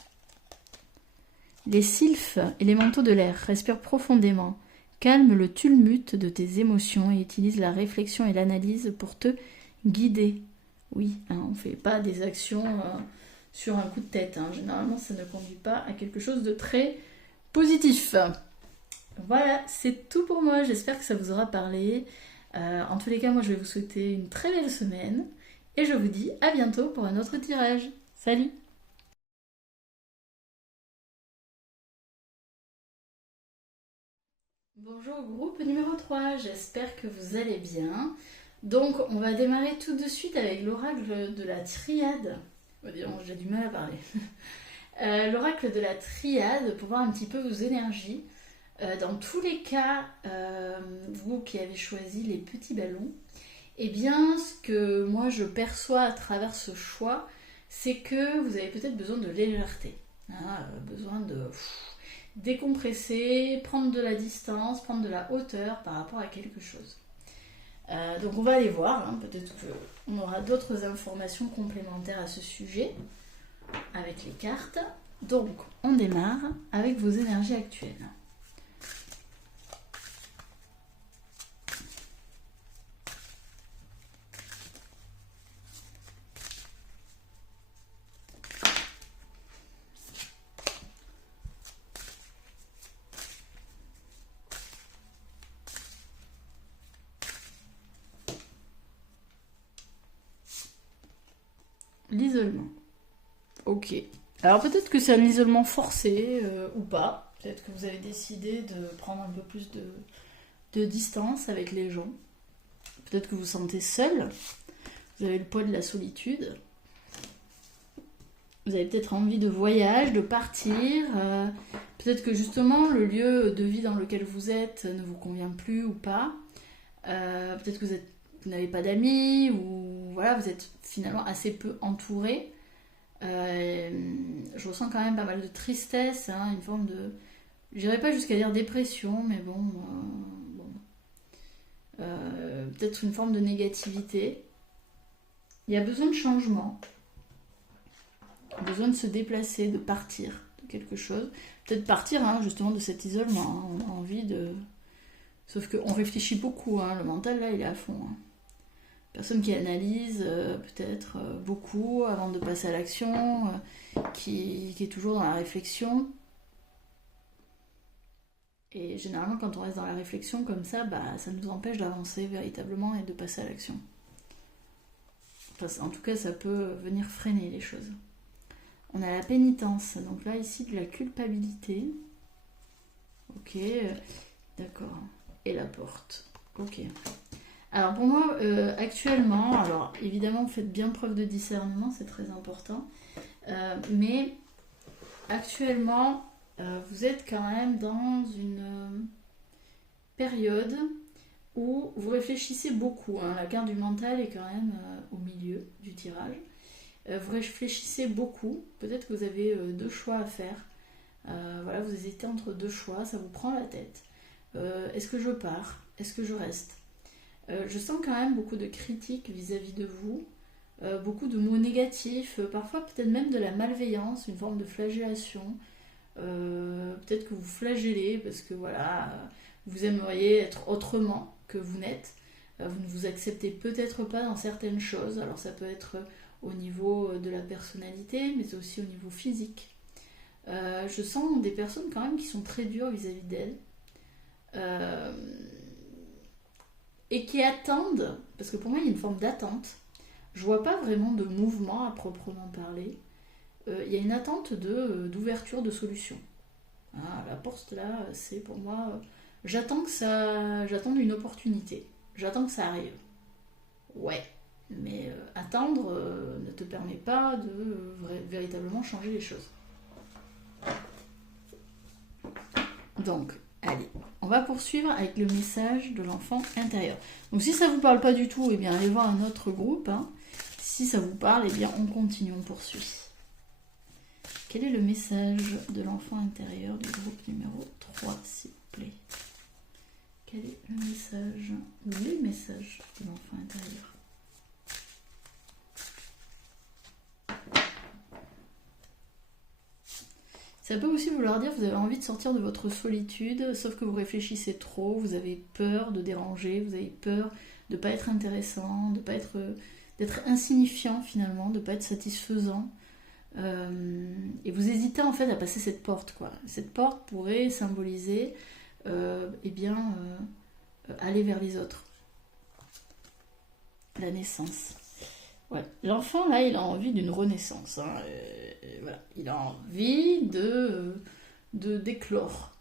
Les sylphes, élémentaux de l'air, respire profondément. Calme le tumulte de tes émotions et utilise la réflexion et l'analyse pour te guider. Oui, on ne fait pas des actions sur un coup de tête. Généralement, ça ne conduit pas à quelque chose de très positif. Voilà, c'est tout pour moi. J'espère que ça vous aura parlé. En tous les cas, moi, je vais vous souhaiter une très belle semaine. Et je vous dis à bientôt pour un autre tirage. Salut! Bonjour groupe numéro 3, j'espère que vous allez bien. Donc on va démarrer tout de suite avec l'oracle de la triade. J'ai du mal à parler. L'oracle de la triade pour voir un petit peu vos énergies. Dans tous les cas, vous qui avez choisi les petits ballons, eh bien ce que moi je perçois à travers ce choix, c'est que vous avez peut-être besoin de légèreté. Besoin de décompresser, prendre de la distance, prendre de la hauteur par rapport à quelque chose. Donc on va aller voir, peut-être qu'on aura d'autres informations complémentaires à ce sujet avec les cartes. Donc on démarre avec vos énergies actuelles. L'isolement. Ok. Alors peut-être que c'est un isolement forcé ou pas. Peut-être que vous avez décidé de prendre un peu plus de distance avec les gens. Peut-être que vous vous sentez seul. Vous avez le poids de la solitude. Vous avez peut-être envie de voyage, de partir. Peut-être que justement le lieu de vie dans lequel vous êtes ne vous convient plus ou pas. Peut-être que vous n'avez pas d'amis ou voilà, vous êtes finalement assez peu entouré. Je ressens quand même pas mal de tristesse, une forme de... Je dirais pas jusqu'à dire dépression, mais bon... peut-être une forme de négativité. Il y a besoin de changement. Besoin de se déplacer, de partir de quelque chose. Peut-être partir justement de cet isolement. On a envie de... Sauf qu'on réfléchit beaucoup, le mental là il est à fond. Personne qui analyse peut-être beaucoup avant de passer à l'action, qui est toujours dans la réflexion. Et généralement quand on reste dans la réflexion comme ça, ça nous empêche d'avancer véritablement et de passer à l'action. Enfin, en tout cas ça peut venir freiner les choses. On a la pénitence, donc là ici de la culpabilité. Ok, d'accord. Et la porte. Ok. Alors pour moi, actuellement, alors évidemment faites bien preuve de discernement, c'est très important. Mais actuellement, vous êtes quand même dans une période où vous réfléchissez beaucoup. La carte du mental est quand même au milieu du tirage. Vous réfléchissez beaucoup. Peut-être que vous avez 2 choix à faire. Voilà, vous hésitez entre 2 choix, ça vous prend la tête. Est-ce que je pars ? est-ce que je reste? Je sens quand même beaucoup de critiques vis-à-vis de vous, beaucoup de mots négatifs, parfois peut-être même de la malveillance, une forme de flagellation. Peut-être que vous flagellez parce que voilà, vous aimeriez être autrement que vous n'êtes. Vous ne vous acceptez peut-être pas dans certaines choses. Alors ça peut être au niveau de la personnalité, mais aussi au niveau physique. Je sens des personnes quand même qui sont très dures vis-à-vis d'elles. Et qui attendent, parce que pour moi il y a une forme d'attente. Je vois pas vraiment de mouvement à proprement parler. Il y a une attente d'ouverture de solution. Ah, la porte là, c'est pour moi, j'attends une opportunité. J'attends que ça arrive. Ouais, mais attendre ne te permet pas de véritablement changer les choses. Donc, allez, on va poursuivre avec le message de l'enfant intérieur. Donc si ça ne vous parle pas du tout, eh bien allez voir un autre groupe. Hein. Si ça vous parle, eh bien on continue, on poursuit. Quel est le message de l'enfant intérieur du groupe numéro 3, s'il vous plaît? Quel est le message ou les messages de l'enfant intérieur? Ça peut aussi vouloir dire que vous avez envie de sortir de votre solitude, sauf que vous réfléchissez trop, vous avez peur de déranger, vous avez peur de ne pas être intéressant, d'être insignifiant finalement, de ne pas être satisfaisant. Et vous hésitez en fait à passer cette porte, quoi. Cette porte pourrait symboliser aller vers les autres. La naissance. Ouais. L'enfant là, il a envie d'une renaissance. Hein. Voilà. Il a envie de d'éclore.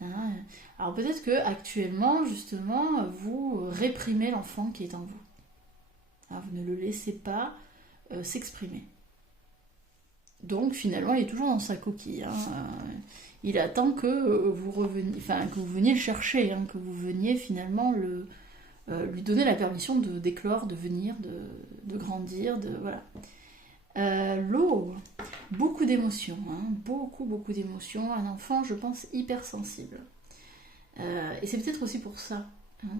Hein. Alors peut-être que actuellement, justement, vous réprimez l'enfant qui est en vous. Hein, vous ne le laissez pas s'exprimer. Donc finalement, il est toujours dans sa coquille. Hein. Il attend que vous reveniez, que vous veniez le chercher, hein, que vous veniez finalement lui donner la permission d'éclore, de venir, de grandir, voilà. L'eau, beaucoup d'émotions, hein, beaucoup d'émotions. Un enfant, je pense, hypersensible. Et c'est peut-être aussi pour ça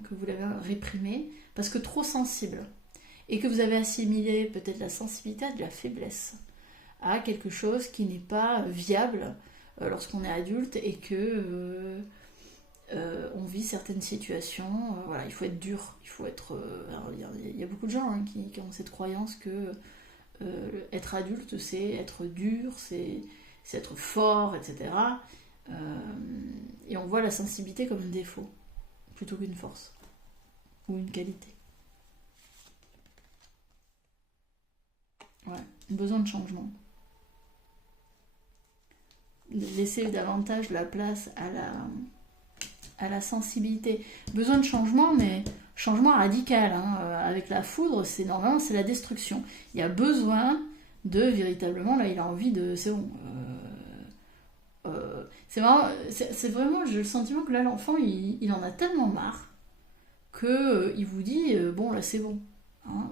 que vous l'avez réprimé, parce que trop sensible. Et que vous avez assimilé peut-être la sensibilité à de la faiblesse, à quelque chose qui n'est pas viable lorsqu'on est adulte et que on vit certaines situations. Voilà, il faut être dur, il faut être. Il y a beaucoup de gens qui ont cette croyance que être adulte, c'est être dur, c'est être fort, etc. Et on voit la sensibilité comme un défaut plutôt qu'une force ou une qualité. Ouais, besoin de changement. Laisser davantage la place à la sensibilité. Besoin de changement, mais changement radical. Hein. Avec la foudre, normalement, c'est la destruction. Il y a besoin de véritablement, là, il a envie de... C'est bon. C'est vraiment, j'ai le sentiment que là, l'enfant, il en a tellement marre qu'il vous dit, bon, là, c'est bon. Hein,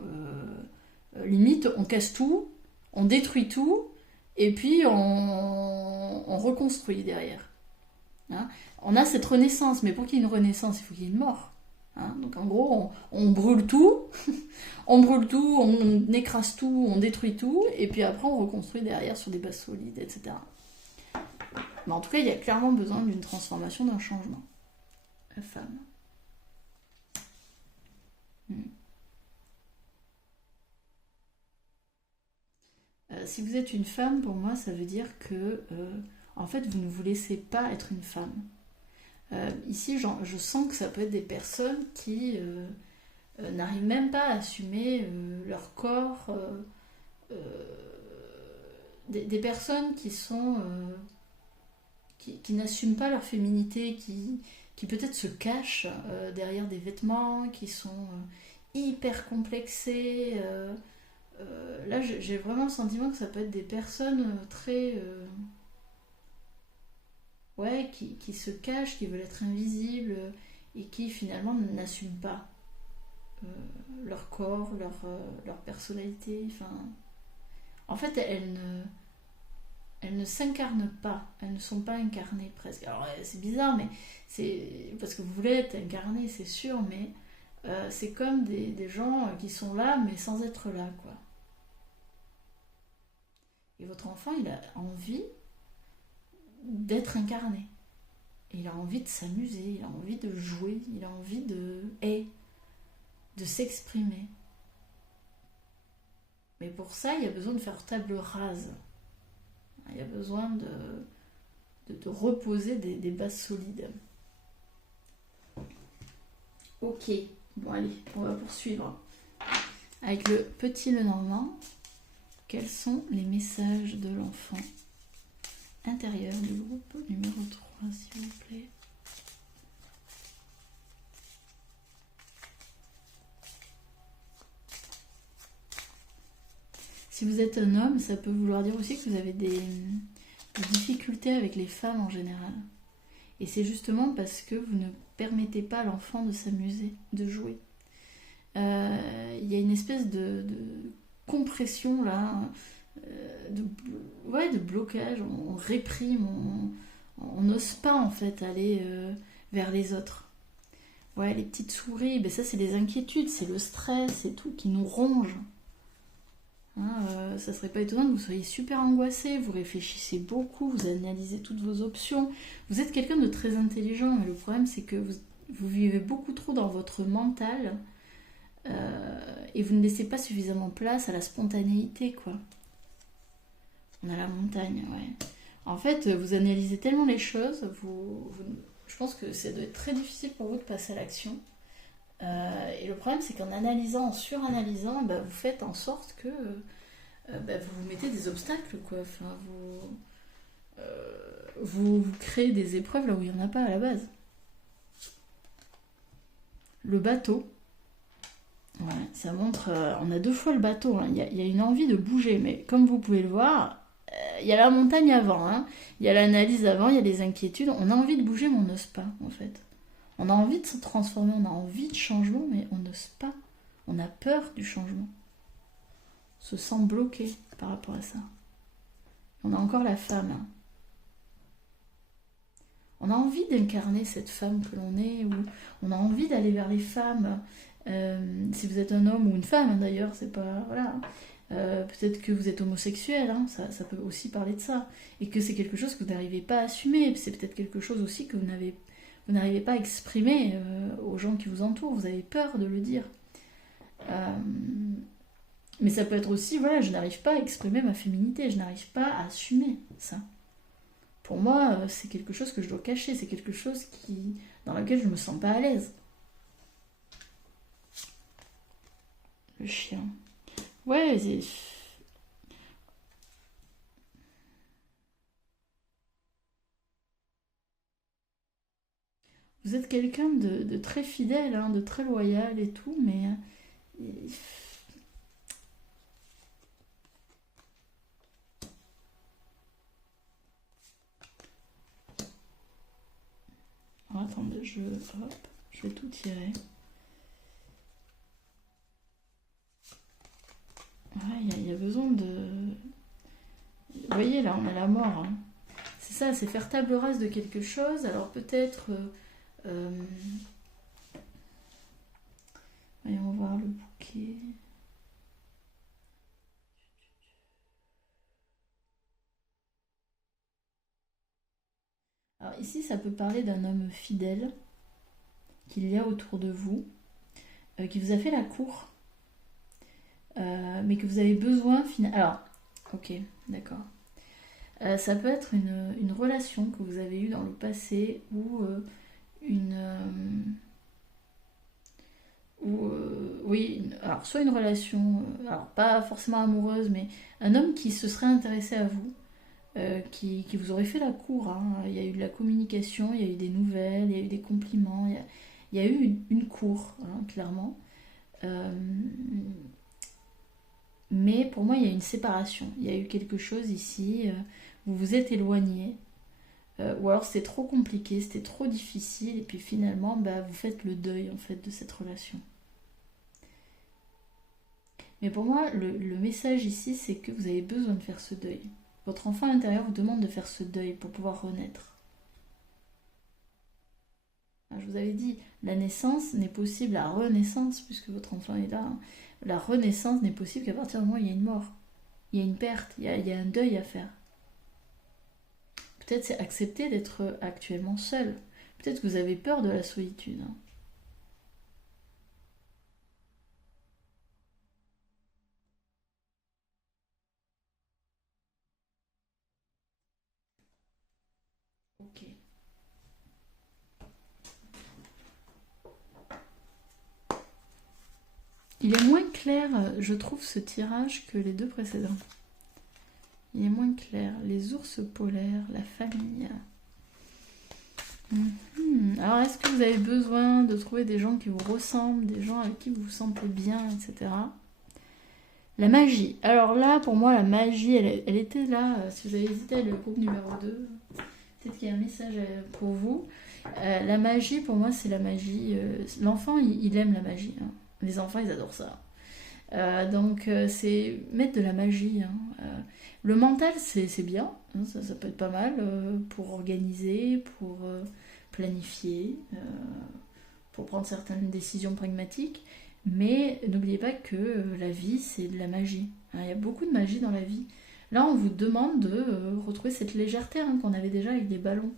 limite, on casse tout, on détruit tout, et puis on reconstruit derrière. Hein, on a cette renaissance, mais pour qu'il y ait une renaissance, il faut qu'il y ait une mort. Hein, donc en gros, on brûle tout, on brûle tout, on écrase tout, on détruit tout, et puis après on reconstruit derrière sur des bases solides, etc. Mais en tout cas, il y a clairement besoin d'une transformation, d'un changement. La femme. Si vous êtes une femme, pour moi, ça veut dire que en fait, vous ne vous laissez pas être une femme. Ici, je sens que ça peut être des personnes qui n'arrivent même pas à assumer leur corps. Des personnes qui sont qui n'assument pas leur féminité, qui peut-être se cachent derrière des vêtements, qui sont hyper complexées. Là, j'ai vraiment le sentiment que ça peut être des personnes très... qui se cachent, qui veulent être invisibles et qui finalement n'assument pas leur corps, leur personnalité. En fait, elles ne s'incarnent pas, elles ne sont pas incarnées presque. Alors c'est bizarre, mais c'est parce que vous voulez être incarné, c'est sûr, mais c'est comme des gens qui sont là, mais sans être là, quoi. Et votre enfant, il a envie d'être incarné. Il a envie de s'amuser, il a envie de jouer, il a envie de s'exprimer. Mais pour ça, il y a besoin de faire table rase. Il y a besoin de reposer des bases solides. Ok, bon allez, on va poursuivre. Avec le petit Lenormand, quels sont les messages de l'enfant intérieur du groupe numéro 3, s'il vous plaît? Si vous êtes un homme, ça peut vouloir dire aussi que vous avez des difficultés avec les femmes en général. Et c'est justement parce que vous ne permettez pas à l'enfant de s'amuser, de jouer. Il y a une espèce de compression là, de blocage, on réprime, on n'ose pas en fait aller vers les autres. Ouais, les petites souris, ben ça c'est des inquiétudes, c'est le stress, c'est tout qui nous ronge. Ça serait pas étonnant que vous soyez super angoissé, vous réfléchissez beaucoup, vous analysez toutes vos options. Vous êtes quelqu'un de très intelligent, mais le problème c'est que vous vivez beaucoup trop dans votre mental et vous ne laissez pas suffisamment place à la spontanéité, quoi. On a la montagne, ouais. En fait, vous analysez tellement les choses, je pense que ça doit être très difficile pour vous de passer à l'action. Et le problème, c'est qu'en analysant, en suranalysant, bah, vous faites en sorte que vous mettez des obstacles, quoi. Enfin, vous créez des épreuves là où il n'y en a pas à la base. Le bateau, ouais, ça montre. On a deux fois le bateau. Hein. Il y a une envie de bouger, mais comme vous pouvez le voir, il y a la montagne avant. Hein. Il y a l'analyse avant, il y a les inquiétudes. On a envie de bouger, mais on n'ose pas, en fait. On a envie de se transformer, on a envie de changement, mais on n'ose pas. On a peur du changement. On se sent bloqué par rapport à ça. On a encore la femme. Hein. On a envie d'incarner cette femme que l'on est, ou on a envie d'aller vers les femmes. Si vous êtes un homme ou une femme, d'ailleurs, c'est pas... Voilà. Peut-être que vous êtes homosexuel, hein, ça peut aussi parler de ça. Et que c'est quelque chose que vous n'arrivez pas à assumer. C'est peut-être quelque chose aussi que vous n'arrivez pas à exprimer aux gens qui vous entourent, vous avez peur de le dire. Mais ça peut être aussi, voilà, je n'arrive pas à exprimer ma féminité, je n'arrive pas à assumer ça. Pour moi, c'est quelque chose que je dois cacher, c'est quelque chose dans lequel je ne me sens pas à l'aise. Le chien. Ouais, vous êtes quelqu'un de très fidèle, hein, de très loyal et tout, mais alors, attendez, je vais tout tirer. Ouais, il y a besoin de... Vous voyez, là, on a la mort. Hein. C'est ça, c'est faire table rase de quelque chose. Alors peut-être... voyons voir le bouquet. Alors ici, ça peut parler d'un homme fidèle qu'il y a autour de vous, qui vous a fait la cour, mais que vous avez besoin... Alors, ok, d'accord. Ça peut être une relation que vous avez eue dans le passé ou alors soit une relation, alors pas forcément amoureuse, mais un homme qui se serait intéressé à vous, qui vous aurait fait la cour. Hein. Il y a eu de la communication, il y a eu des nouvelles, il y a eu des compliments, il y a eu une cour, hein, clairement. Mais pour moi, il y a une séparation. Il y a eu quelque chose ici, vous vous êtes éloigné, ou alors c'était trop compliqué, c'était trop difficile, et puis finalement, vous faites le deuil en fait de cette relation. Mais pour moi, le message ici, c'est que vous avez besoin de faire ce deuil. Votre enfant intérieur vous demande de faire ce deuil pour pouvoir renaître. Je vous avais dit, la naissance n'est possible, la renaissance, puisque votre enfant est là, hein. La renaissance n'est possible qu'à partir du moment où il y a une mort, il y a une perte, il y a un deuil à faire. Peut-être c'est accepter d'être actuellement seul. Peut-être que vous avez peur de la solitude, hein. Ok. Il est moins clair, je trouve, ce tirage que les deux précédents. Il est moins clair. Les ours polaires, la famille. Alors, est-ce que vous avez besoin de trouver des gens qui vous ressemblent, des gens avec qui vous vous sentez bien, etc. La magie. Alors là, pour moi, la magie, elle était là. Si vous avez hésité à le groupe numéro 2, peut-être qu'il y a un message pour vous. La magie, pour moi, c'est la magie. L'enfant, il aime la magie, hein. Les enfants, ils adorent ça. Donc, c'est mettre de la magie, hein. Le mental, c'est bien, hein, ça peut être pas mal pour organiser, pour planifier, pour prendre certaines décisions pragmatiques. Mais n'oubliez pas que la vie, c'est de la magie, hein. Il y a beaucoup de magie dans la vie. Là, on vous demande de retrouver cette légèreté, hein, qu'on avait déjà avec des ballons.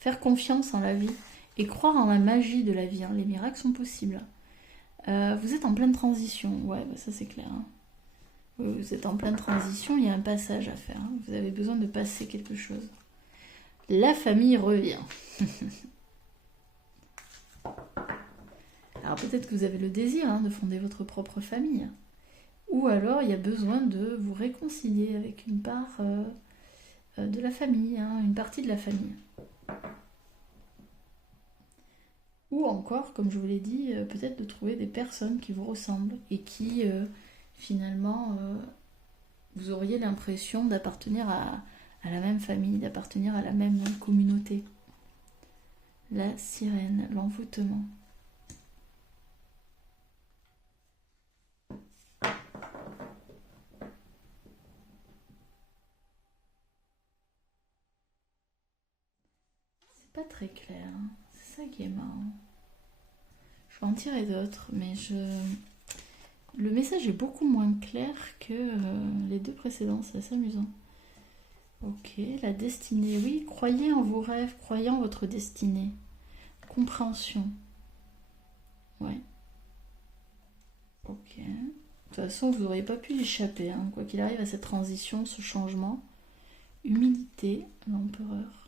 Faire confiance en la vie et croire en la magie de la vie, hein. Les miracles sont possibles. Vous êtes en pleine transition, ouais, bah ça c'est clair, hein. Vous êtes en pleine transition, il y a un passage à faire, hein. Vous avez besoin de passer quelque chose. La famille revient. Alors peut-être que vous avez le désir, hein, de fonder votre propre famille. Ou alors il y a besoin de vous réconcilier avec une part de la famille, hein, une partie de la famille. Ou encore, comme je vous l'ai dit, peut-être de trouver des personnes qui vous ressemblent et qui, finalement, vous auriez l'impression d'appartenir à la même famille, d'appartenir à la même communauté. La sirène, l'envoûtement. C'est pas très clair, hein. C'est ça qui est marrant. Je vais en tirer d'autres, mais le message est beaucoup moins clair que les deux précédents, c'est assez amusant. Ok, la destinée, oui, croyez en vos rêves, croyez en votre destinée. Compréhension. Ouais. Ok. De toute façon, vous n'auriez pas pu y échapper, hein, quoi qu'il arrive à cette transition, ce changement. Humilité, l'empereur.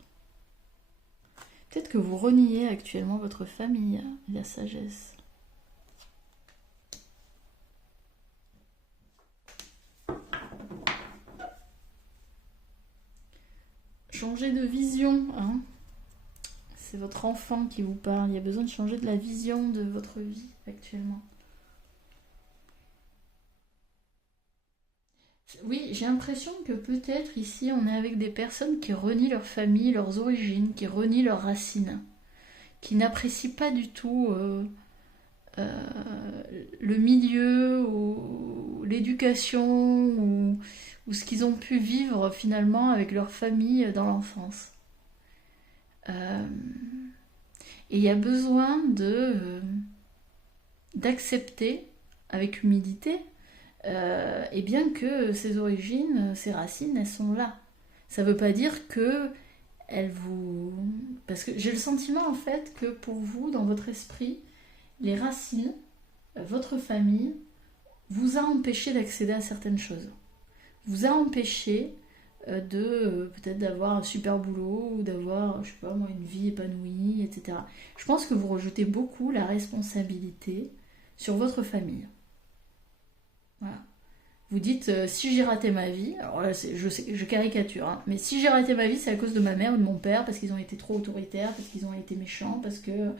Peut-être que vous reniez actuellement votre famille, la sagesse. Changer de vision, hein. C'est votre enfant qui vous parle. Il y a besoin de changer de la vision de votre vie actuellement. Oui, j'ai l'impression que peut-être ici on est avec des personnes qui renient leur famille, leurs origines, qui renient leurs racines, qui n'apprécient pas du tout le milieu ou l'éducation ou ce qu'ils ont pu vivre finalement avec leur famille dans l'enfance. Euh, et il y a besoin d'accepter avec humilité, et bien que ces origines, ces racines, elles sont là. Ça ne veut pas dire que elles vous... Parce que j'ai le sentiment en fait que pour vous, dans votre esprit, les racines, votre famille, vous a empêché d'accéder à certaines choses. Vous a empêché de peut-être d'avoir un super boulot ou d'avoir, je sais pas moi, une vie épanouie, etc. Je pense que vous rejetez beaucoup la responsabilité sur votre famille. Voilà. Vous dites, si j'ai raté ma vie, alors là, je caricature, hein, mais si j'ai raté ma vie, c'est à cause de ma mère ou de mon père, parce qu'ils ont été trop autoritaires, parce qu'ils ont été méchants, parce que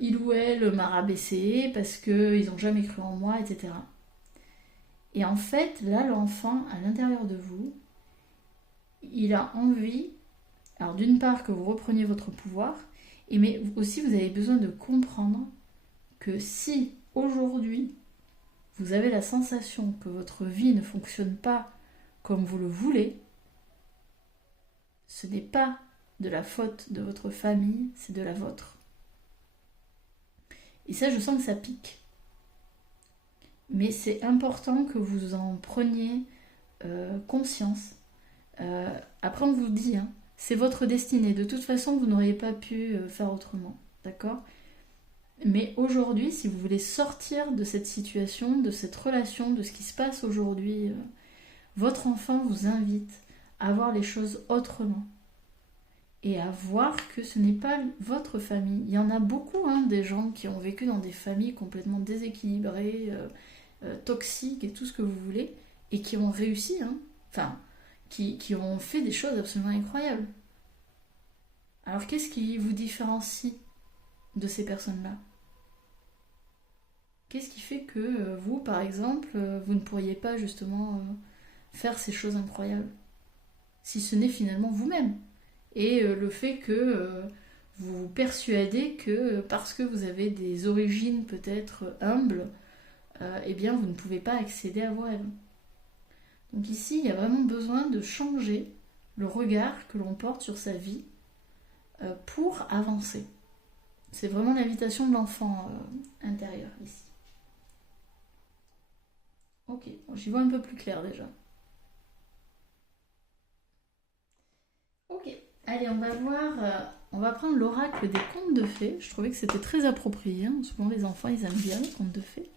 il ou elle m'a rabaissé, parce qu'ils n'ont jamais cru en moi, etc. Et en fait, là, l'enfant, à l'intérieur de vous, il a envie, alors d'une part, que vous repreniez votre pouvoir, mais aussi vous avez besoin de comprendre que si aujourd'hui, vous avez la sensation que votre vie ne fonctionne pas comme vous le voulez, ce n'est pas de la faute de votre famille, c'est de la vôtre. Et ça, je sens que ça pique. Mais c'est important que vous en preniez conscience. Après, on vous dit, hein, c'est votre destinée. De toute façon, vous n'auriez pas pu faire autrement. D'accord ? Mais aujourd'hui, si vous voulez sortir de cette situation, de cette relation, de ce qui se passe aujourd'hui, votre enfant vous invite à voir les choses autrement. Et à voir que ce n'est pas votre famille. Il y en a beaucoup, hein, des gens qui ont vécu dans des familles complètement déséquilibrées, toxiques et tout ce que vous voulez, et qui ont réussi, hein, enfin, qui ont fait des choses absolument incroyables. Alors qu'est-ce qui vous différencie de ces personnes-là ? Qu'est-ce qui fait que vous, par exemple, vous ne pourriez pas justement faire ces choses incroyables ? Si ce n'est finalement vous-même. Et le fait que vous vous persuadez que parce que vous avez des origines peut-être humbles, eh bien vous ne pouvez pas accéder à vos rêves. Donc ici, il y a vraiment besoin de changer le regard que l'on porte sur sa vie pour avancer. C'est vraiment l'invitation de l'enfant intérieur ici. Ok, bon, j'y vois un peu plus clair déjà. Ok, allez, on va voir, on va prendre l'oracle des contes de fées. Je trouvais que c'était très approprié, hein. Souvent les enfants ils aiment bien les contes de fées.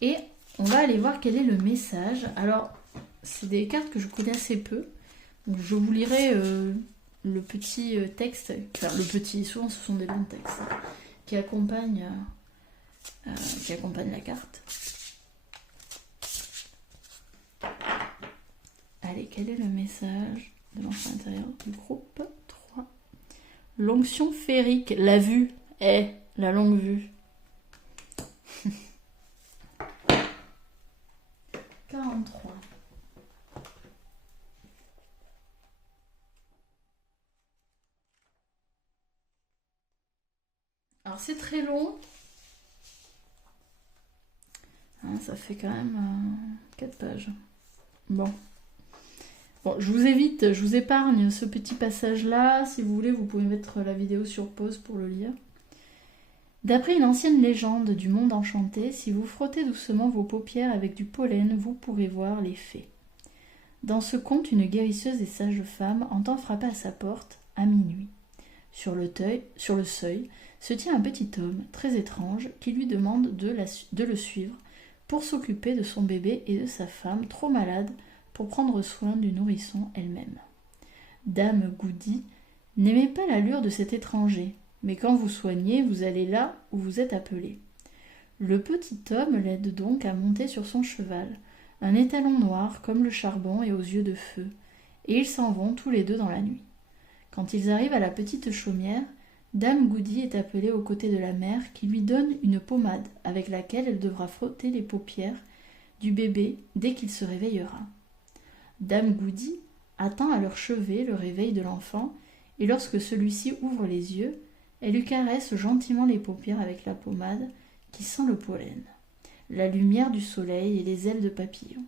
Et on va aller voir quel est le message. Alors, c'est des cartes que je connais assez peu. Donc je vous lirai le petit texte, enfin le petit, souvent ce sont des longs textes, hein, qui accompagnent la carte. Allez, quel est le message de l'enfant intérieur du groupe 3? L'onction féerique, la vue, la longue vue. 43. Alors c'est très long. Hein, ça fait quand même 4 pages. Bon, je vous évite, je vous épargne ce petit passage-là. Si vous voulez, vous pouvez mettre la vidéo sur pause pour le lire. D'après une ancienne légende du monde enchanté, si vous frottez doucement vos paupières avec du pollen, vous pourrez voir les fées. Dans ce conte, une guérisseuse et sage femme entend frapper à sa porte à minuit. Sur le seuil se tient un petit homme très étrange qui lui demande de le suivre pour s'occuper de son bébé et de sa femme trop malade pour prendre soin du nourrisson elle-même. Dame Goody n'aimait pas l'allure de cet étranger, mais quand vous soignez, vous allez là où vous êtes appelé. Le petit homme l'aide donc à monter sur son cheval, un étalon noir comme le charbon et aux yeux de feu, et ils s'en vont tous les deux dans la nuit. Quand ils arrivent à la petite chaumière, Dame Goody est appelée aux côtés de la mère qui lui donne une pommade avec laquelle elle devra frotter les paupières du bébé dès qu'il se réveillera. Dame Goody attend à leur chevet le réveil de l'enfant et lorsque celui-ci ouvre les yeux, elle lui caresse gentiment les paupières avec la pommade qui sent le pollen, la lumière du soleil et les ailes de papillon.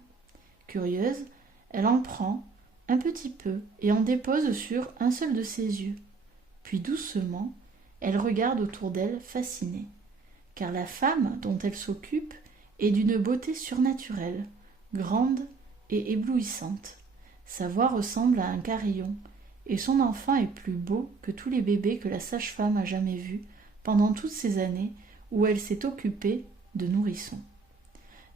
Curieuse, elle en prend un petit peu et en dépose sur un seul de ses yeux. Puis doucement, elle regarde autour d'elle fascinée, car la femme dont elle s'occupe est d'une beauté surnaturelle, grande et éblouissante. Sa voix ressemble à un carillon, et son enfant est plus beau que tous les bébés que la sage-femme a jamais vus pendant toutes ces années où elle s'est occupée de nourrissons.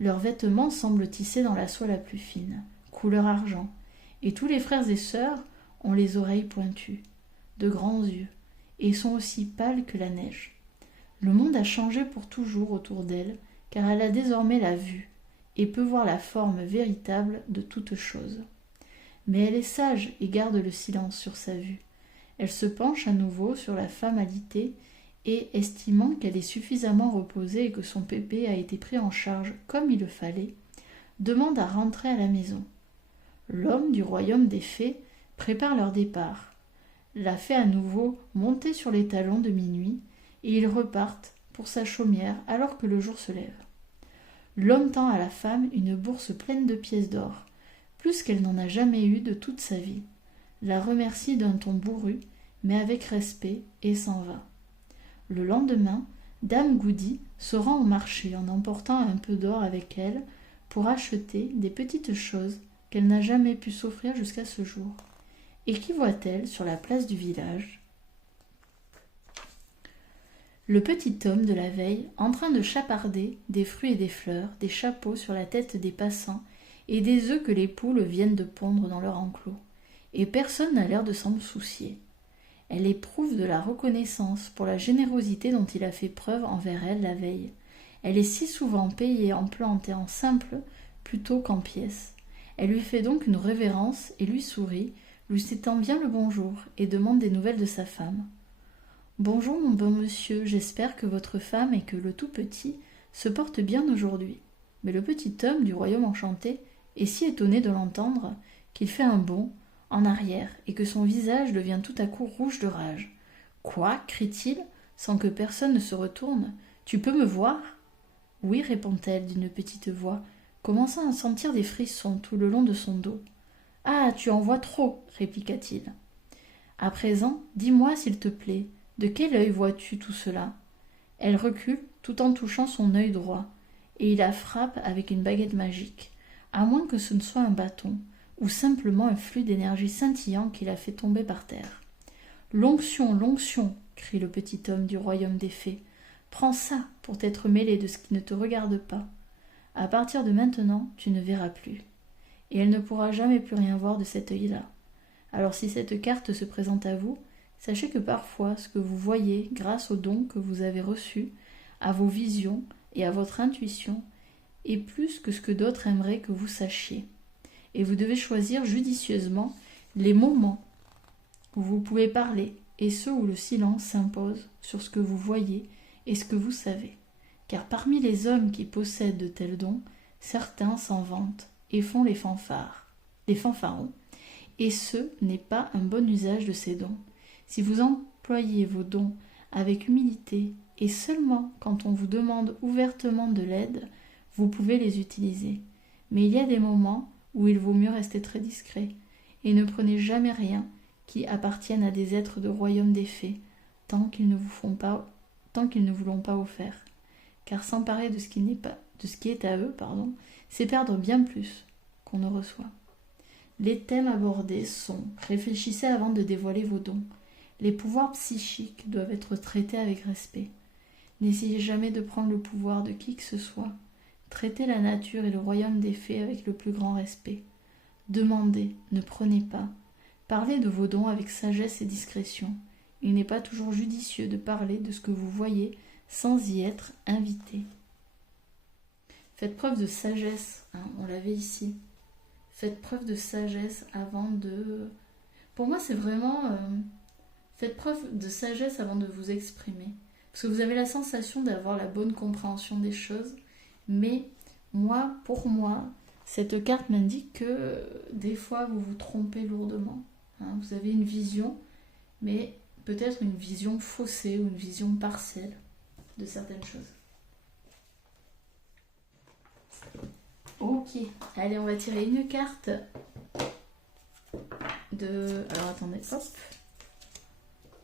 Leurs vêtements semblent tissés dans la soie la plus fine, couleur argent, et tous les frères et sœurs ont les oreilles pointues, de grands yeux, et sont aussi pâles que la neige. Le monde a changé pour toujours autour d'elle, car elle a désormais la vue, et peut voir la forme véritable de toute chose. Mais elle est sage et garde le silence sur sa vue. Elle se penche à nouveau sur la femme alitée et, estimant qu'elle est suffisamment reposée et que son bébé a été pris en charge comme il le fallait, demande à rentrer à la maison. L'homme du royaume des fées prépare leur départ, la fait à nouveau monter sur les talons de minuit, et ils repartent pour sa chaumière alors que le jour se lève. L'homme tend à la femme une bourse pleine de pièces d'or, plus qu'elle n'en a jamais eu de toute sa vie. La remercie d'un ton bourru, mais avec respect, et s'en va. Le lendemain, Dame Goody se rend au marché en emportant un peu d'or avec elle pour acheter des petites choses qu'elle n'a jamais pu s'offrir jusqu'à ce jour. Et qui voit-elle sur la place du village? Le petit homme de la veille en train de chaparder des fruits et des fleurs, des chapeaux sur la tête des passants et des œufs que les poules viennent de pondre dans leur enclos. Et personne n'a l'air de s'en soucier. Elle éprouve de la reconnaissance pour la générosité dont il a fait preuve envers elle la veille. Elle est si souvent payée en plantes et en simples plutôt qu'en pièces. Elle lui fait donc une révérence et lui sourit, lui s'étend bien le bonjour et demande des nouvelles de sa femme. « Bonjour mon bon monsieur, j'espère que votre femme et que le tout petit se portent bien aujourd'hui. » Mais le petit homme du royaume enchanté est si étonné de l'entendre qu'il fait un bond en arrière et que son visage devient tout à coup rouge de rage. « Quoi » crie-t-il, sans que personne ne se retourne. « Tu peux me voir ?» « Oui » répond-elle d'une petite voix, commençant à sentir des frissons tout le long de son dos. « Ah, tu en vois trop » répliqua-t-il. « À présent, dis-moi s'il te plaît, de quel œil vois-tu tout cela ?» Elle recule tout en touchant son œil droit, et il la frappe avec une baguette magique, à moins que ce ne soit un bâton, ou simplement un flux d'énergie scintillant qui la fait tomber par terre. « L'onction, l'onction !» crie le petit homme du royaume des fées. « Prends ça pour t'être mêlé de ce qui ne te regarde pas. À partir de maintenant, tu ne verras plus. » Et elle ne pourra jamais plus rien voir de cet œil-là. Alors si cette carte se présente à vous, sachez que parfois ce que vous voyez grâce aux dons que vous avez reçus, à vos visions et à votre intuition, est plus que ce que d'autres aimeraient que vous sachiez. Et vous devez choisir judicieusement les moments où vous pouvez parler et ceux où le silence s'impose sur ce que vous voyez et ce que vous savez. Car parmi les hommes qui possèdent de tels dons, certains s'en vantent et font les fanfarons, et ce n'est pas un bon usage de ces dons. Si vous employez vos dons avec humilité et seulement quand on vous demande ouvertement de l'aide, vous pouvez les utiliser. Mais il y a des moments où il vaut mieux rester très discret, et ne prenez jamais rien qui appartienne à des êtres de royaume des fées, tant qu'ils ne vous l'ont pas offert. Car s'emparer de ce qui est à eux, c'est perdre bien plus qu'on ne reçoit. Les thèmes abordés sont: réfléchissez avant de dévoiler vos dons. Les pouvoirs psychiques doivent être traités avec respect. N'essayez jamais de prendre le pouvoir de qui que ce soit. Traitez la nature et le royaume des fées avec le plus grand respect. Demandez, ne prenez pas. Parlez de vos dons avec sagesse et discrétion. Il n'est pas toujours judicieux de parler de ce que vous voyez sans y être invité. Faites preuve de sagesse, on l'avait ici. Faites preuve de sagesse avant de... Pour moi, c'est vraiment... Faites preuve de sagesse avant de vous exprimer. Parce que vous avez la sensation d'avoir la bonne compréhension des choses. Mais pour moi, cette carte m'indique que des fois, vous vous trompez lourdement. Vous avez une vision, mais peut-être une vision faussée ou une vision partielle de certaines choses. Ok, allez, on va tirer une carte de... Alors attendez, hop.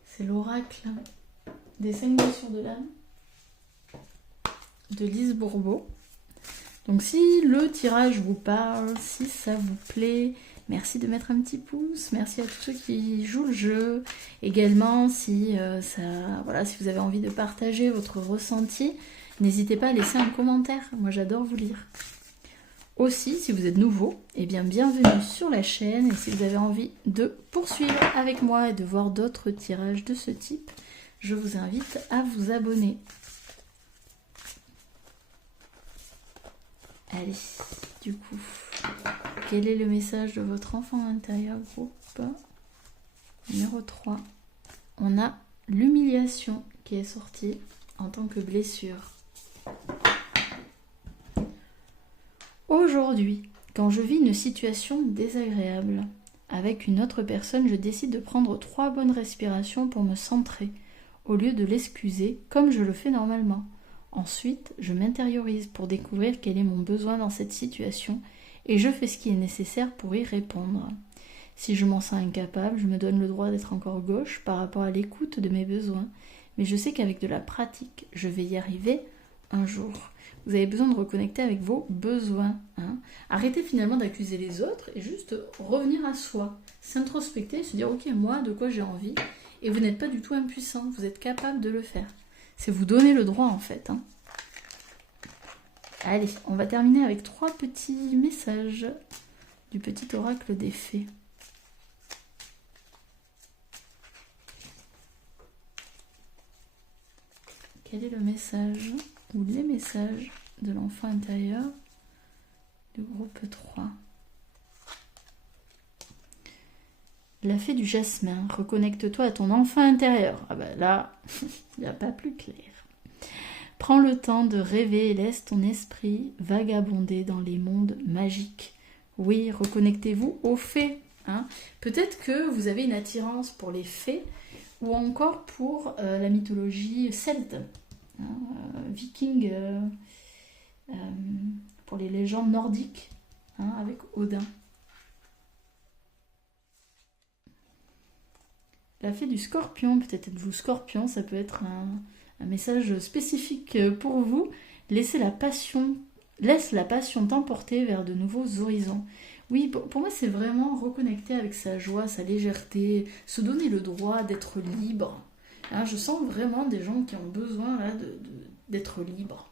C'est l'oracle des 5 blessures de l'âme de Lise Bourbeau. Donc si le tirage vous parle, si ça vous plaît, merci de mettre un petit pouce, merci à tous ceux qui jouent le jeu. Également, si vous avez envie de partager votre ressenti, n'hésitez pas à laisser un commentaire, moi j'adore vous lire. Aussi, si vous êtes nouveau, bienvenue sur la chaîne, et si vous avez envie de poursuivre avec moi et de voir d'autres tirages de ce type, je vous invite à vous abonner. Allez, du coup, quel est le message de votre enfant intérieur, groupe numéro 3? On a l'humiliation qui est sortie en tant que blessure. Aujourd'hui, quand je vis une situation désagréable avec une autre personne, je décide de prendre 3 bonnes respirations pour me centrer, au lieu de l'excuser comme je le fais normalement. Ensuite, je m'intériorise pour découvrir quel est mon besoin dans cette situation et je fais ce qui est nécessaire pour y répondre. Si je m'en sens incapable, je me donne le droit d'être encore gauche par rapport à l'écoute de mes besoins, mais je sais qu'avec de la pratique, je vais y arriver un jour. Vous avez besoin de reconnecter avec vos besoins. Arrêtez finalement d'accuser les autres et juste revenir à soi, s'introspecter, se dire ok, moi, de quoi j'ai envie, et vous n'êtes pas du tout impuissant, vous êtes capable de le faire. C'est vous donner le droit en fait. Allez, on va terminer avec 3 petits messages du petit oracle des fées. Quel est le message ou les messages de l'enfant intérieur du groupe 3? La fée du jasmin, reconnecte-toi à ton enfant intérieur. Ah ben là, il n'y a pas plus clair. Prends le temps de rêver et laisse ton esprit vagabonder dans les mondes magiques. Oui, reconnectez-vous aux fées. Peut-être que vous avez une attirance pour les fées ou encore pour la mythologie celte, viking, pour les légendes nordiques, avec Odin. La fée du scorpion, peut-être êtes-vous scorpion, ça peut être un message spécifique pour vous. Laisse la passion t'emporter vers de nouveaux horizons. Oui, pour moi, c'est vraiment reconnecter avec sa joie, sa légèreté, se donner le droit d'être libre. Je sens vraiment des gens qui ont besoin là, d'être libres.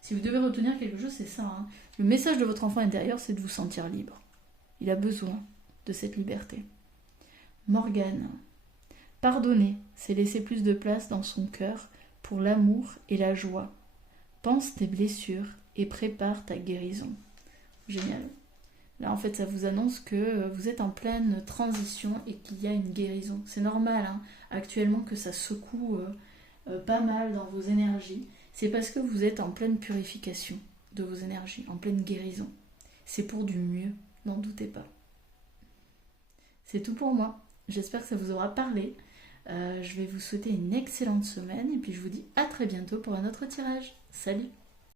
Si vous devez retenir quelque chose, c'est ça. Le message de votre enfant intérieur, c'est de vous sentir libre. Il a besoin de cette liberté. Morgane. Pardonner, c'est laisser plus de place dans son cœur pour l'amour et la joie. Pense tes blessures et prépare ta guérison. Génial. Là, en fait, ça vous annonce que vous êtes en pleine transition et qu'il y a une guérison. C'est normal, actuellement, que ça secoue pas mal dans vos énergies. C'est parce que vous êtes en pleine purification de vos énergies, en pleine guérison. C'est pour du mieux, n'en doutez pas. C'est tout pour moi. J'espère que ça vous aura parlé. Je vais vous souhaiter une excellente semaine et puis je vous dis à très bientôt pour un autre tirage. Salut!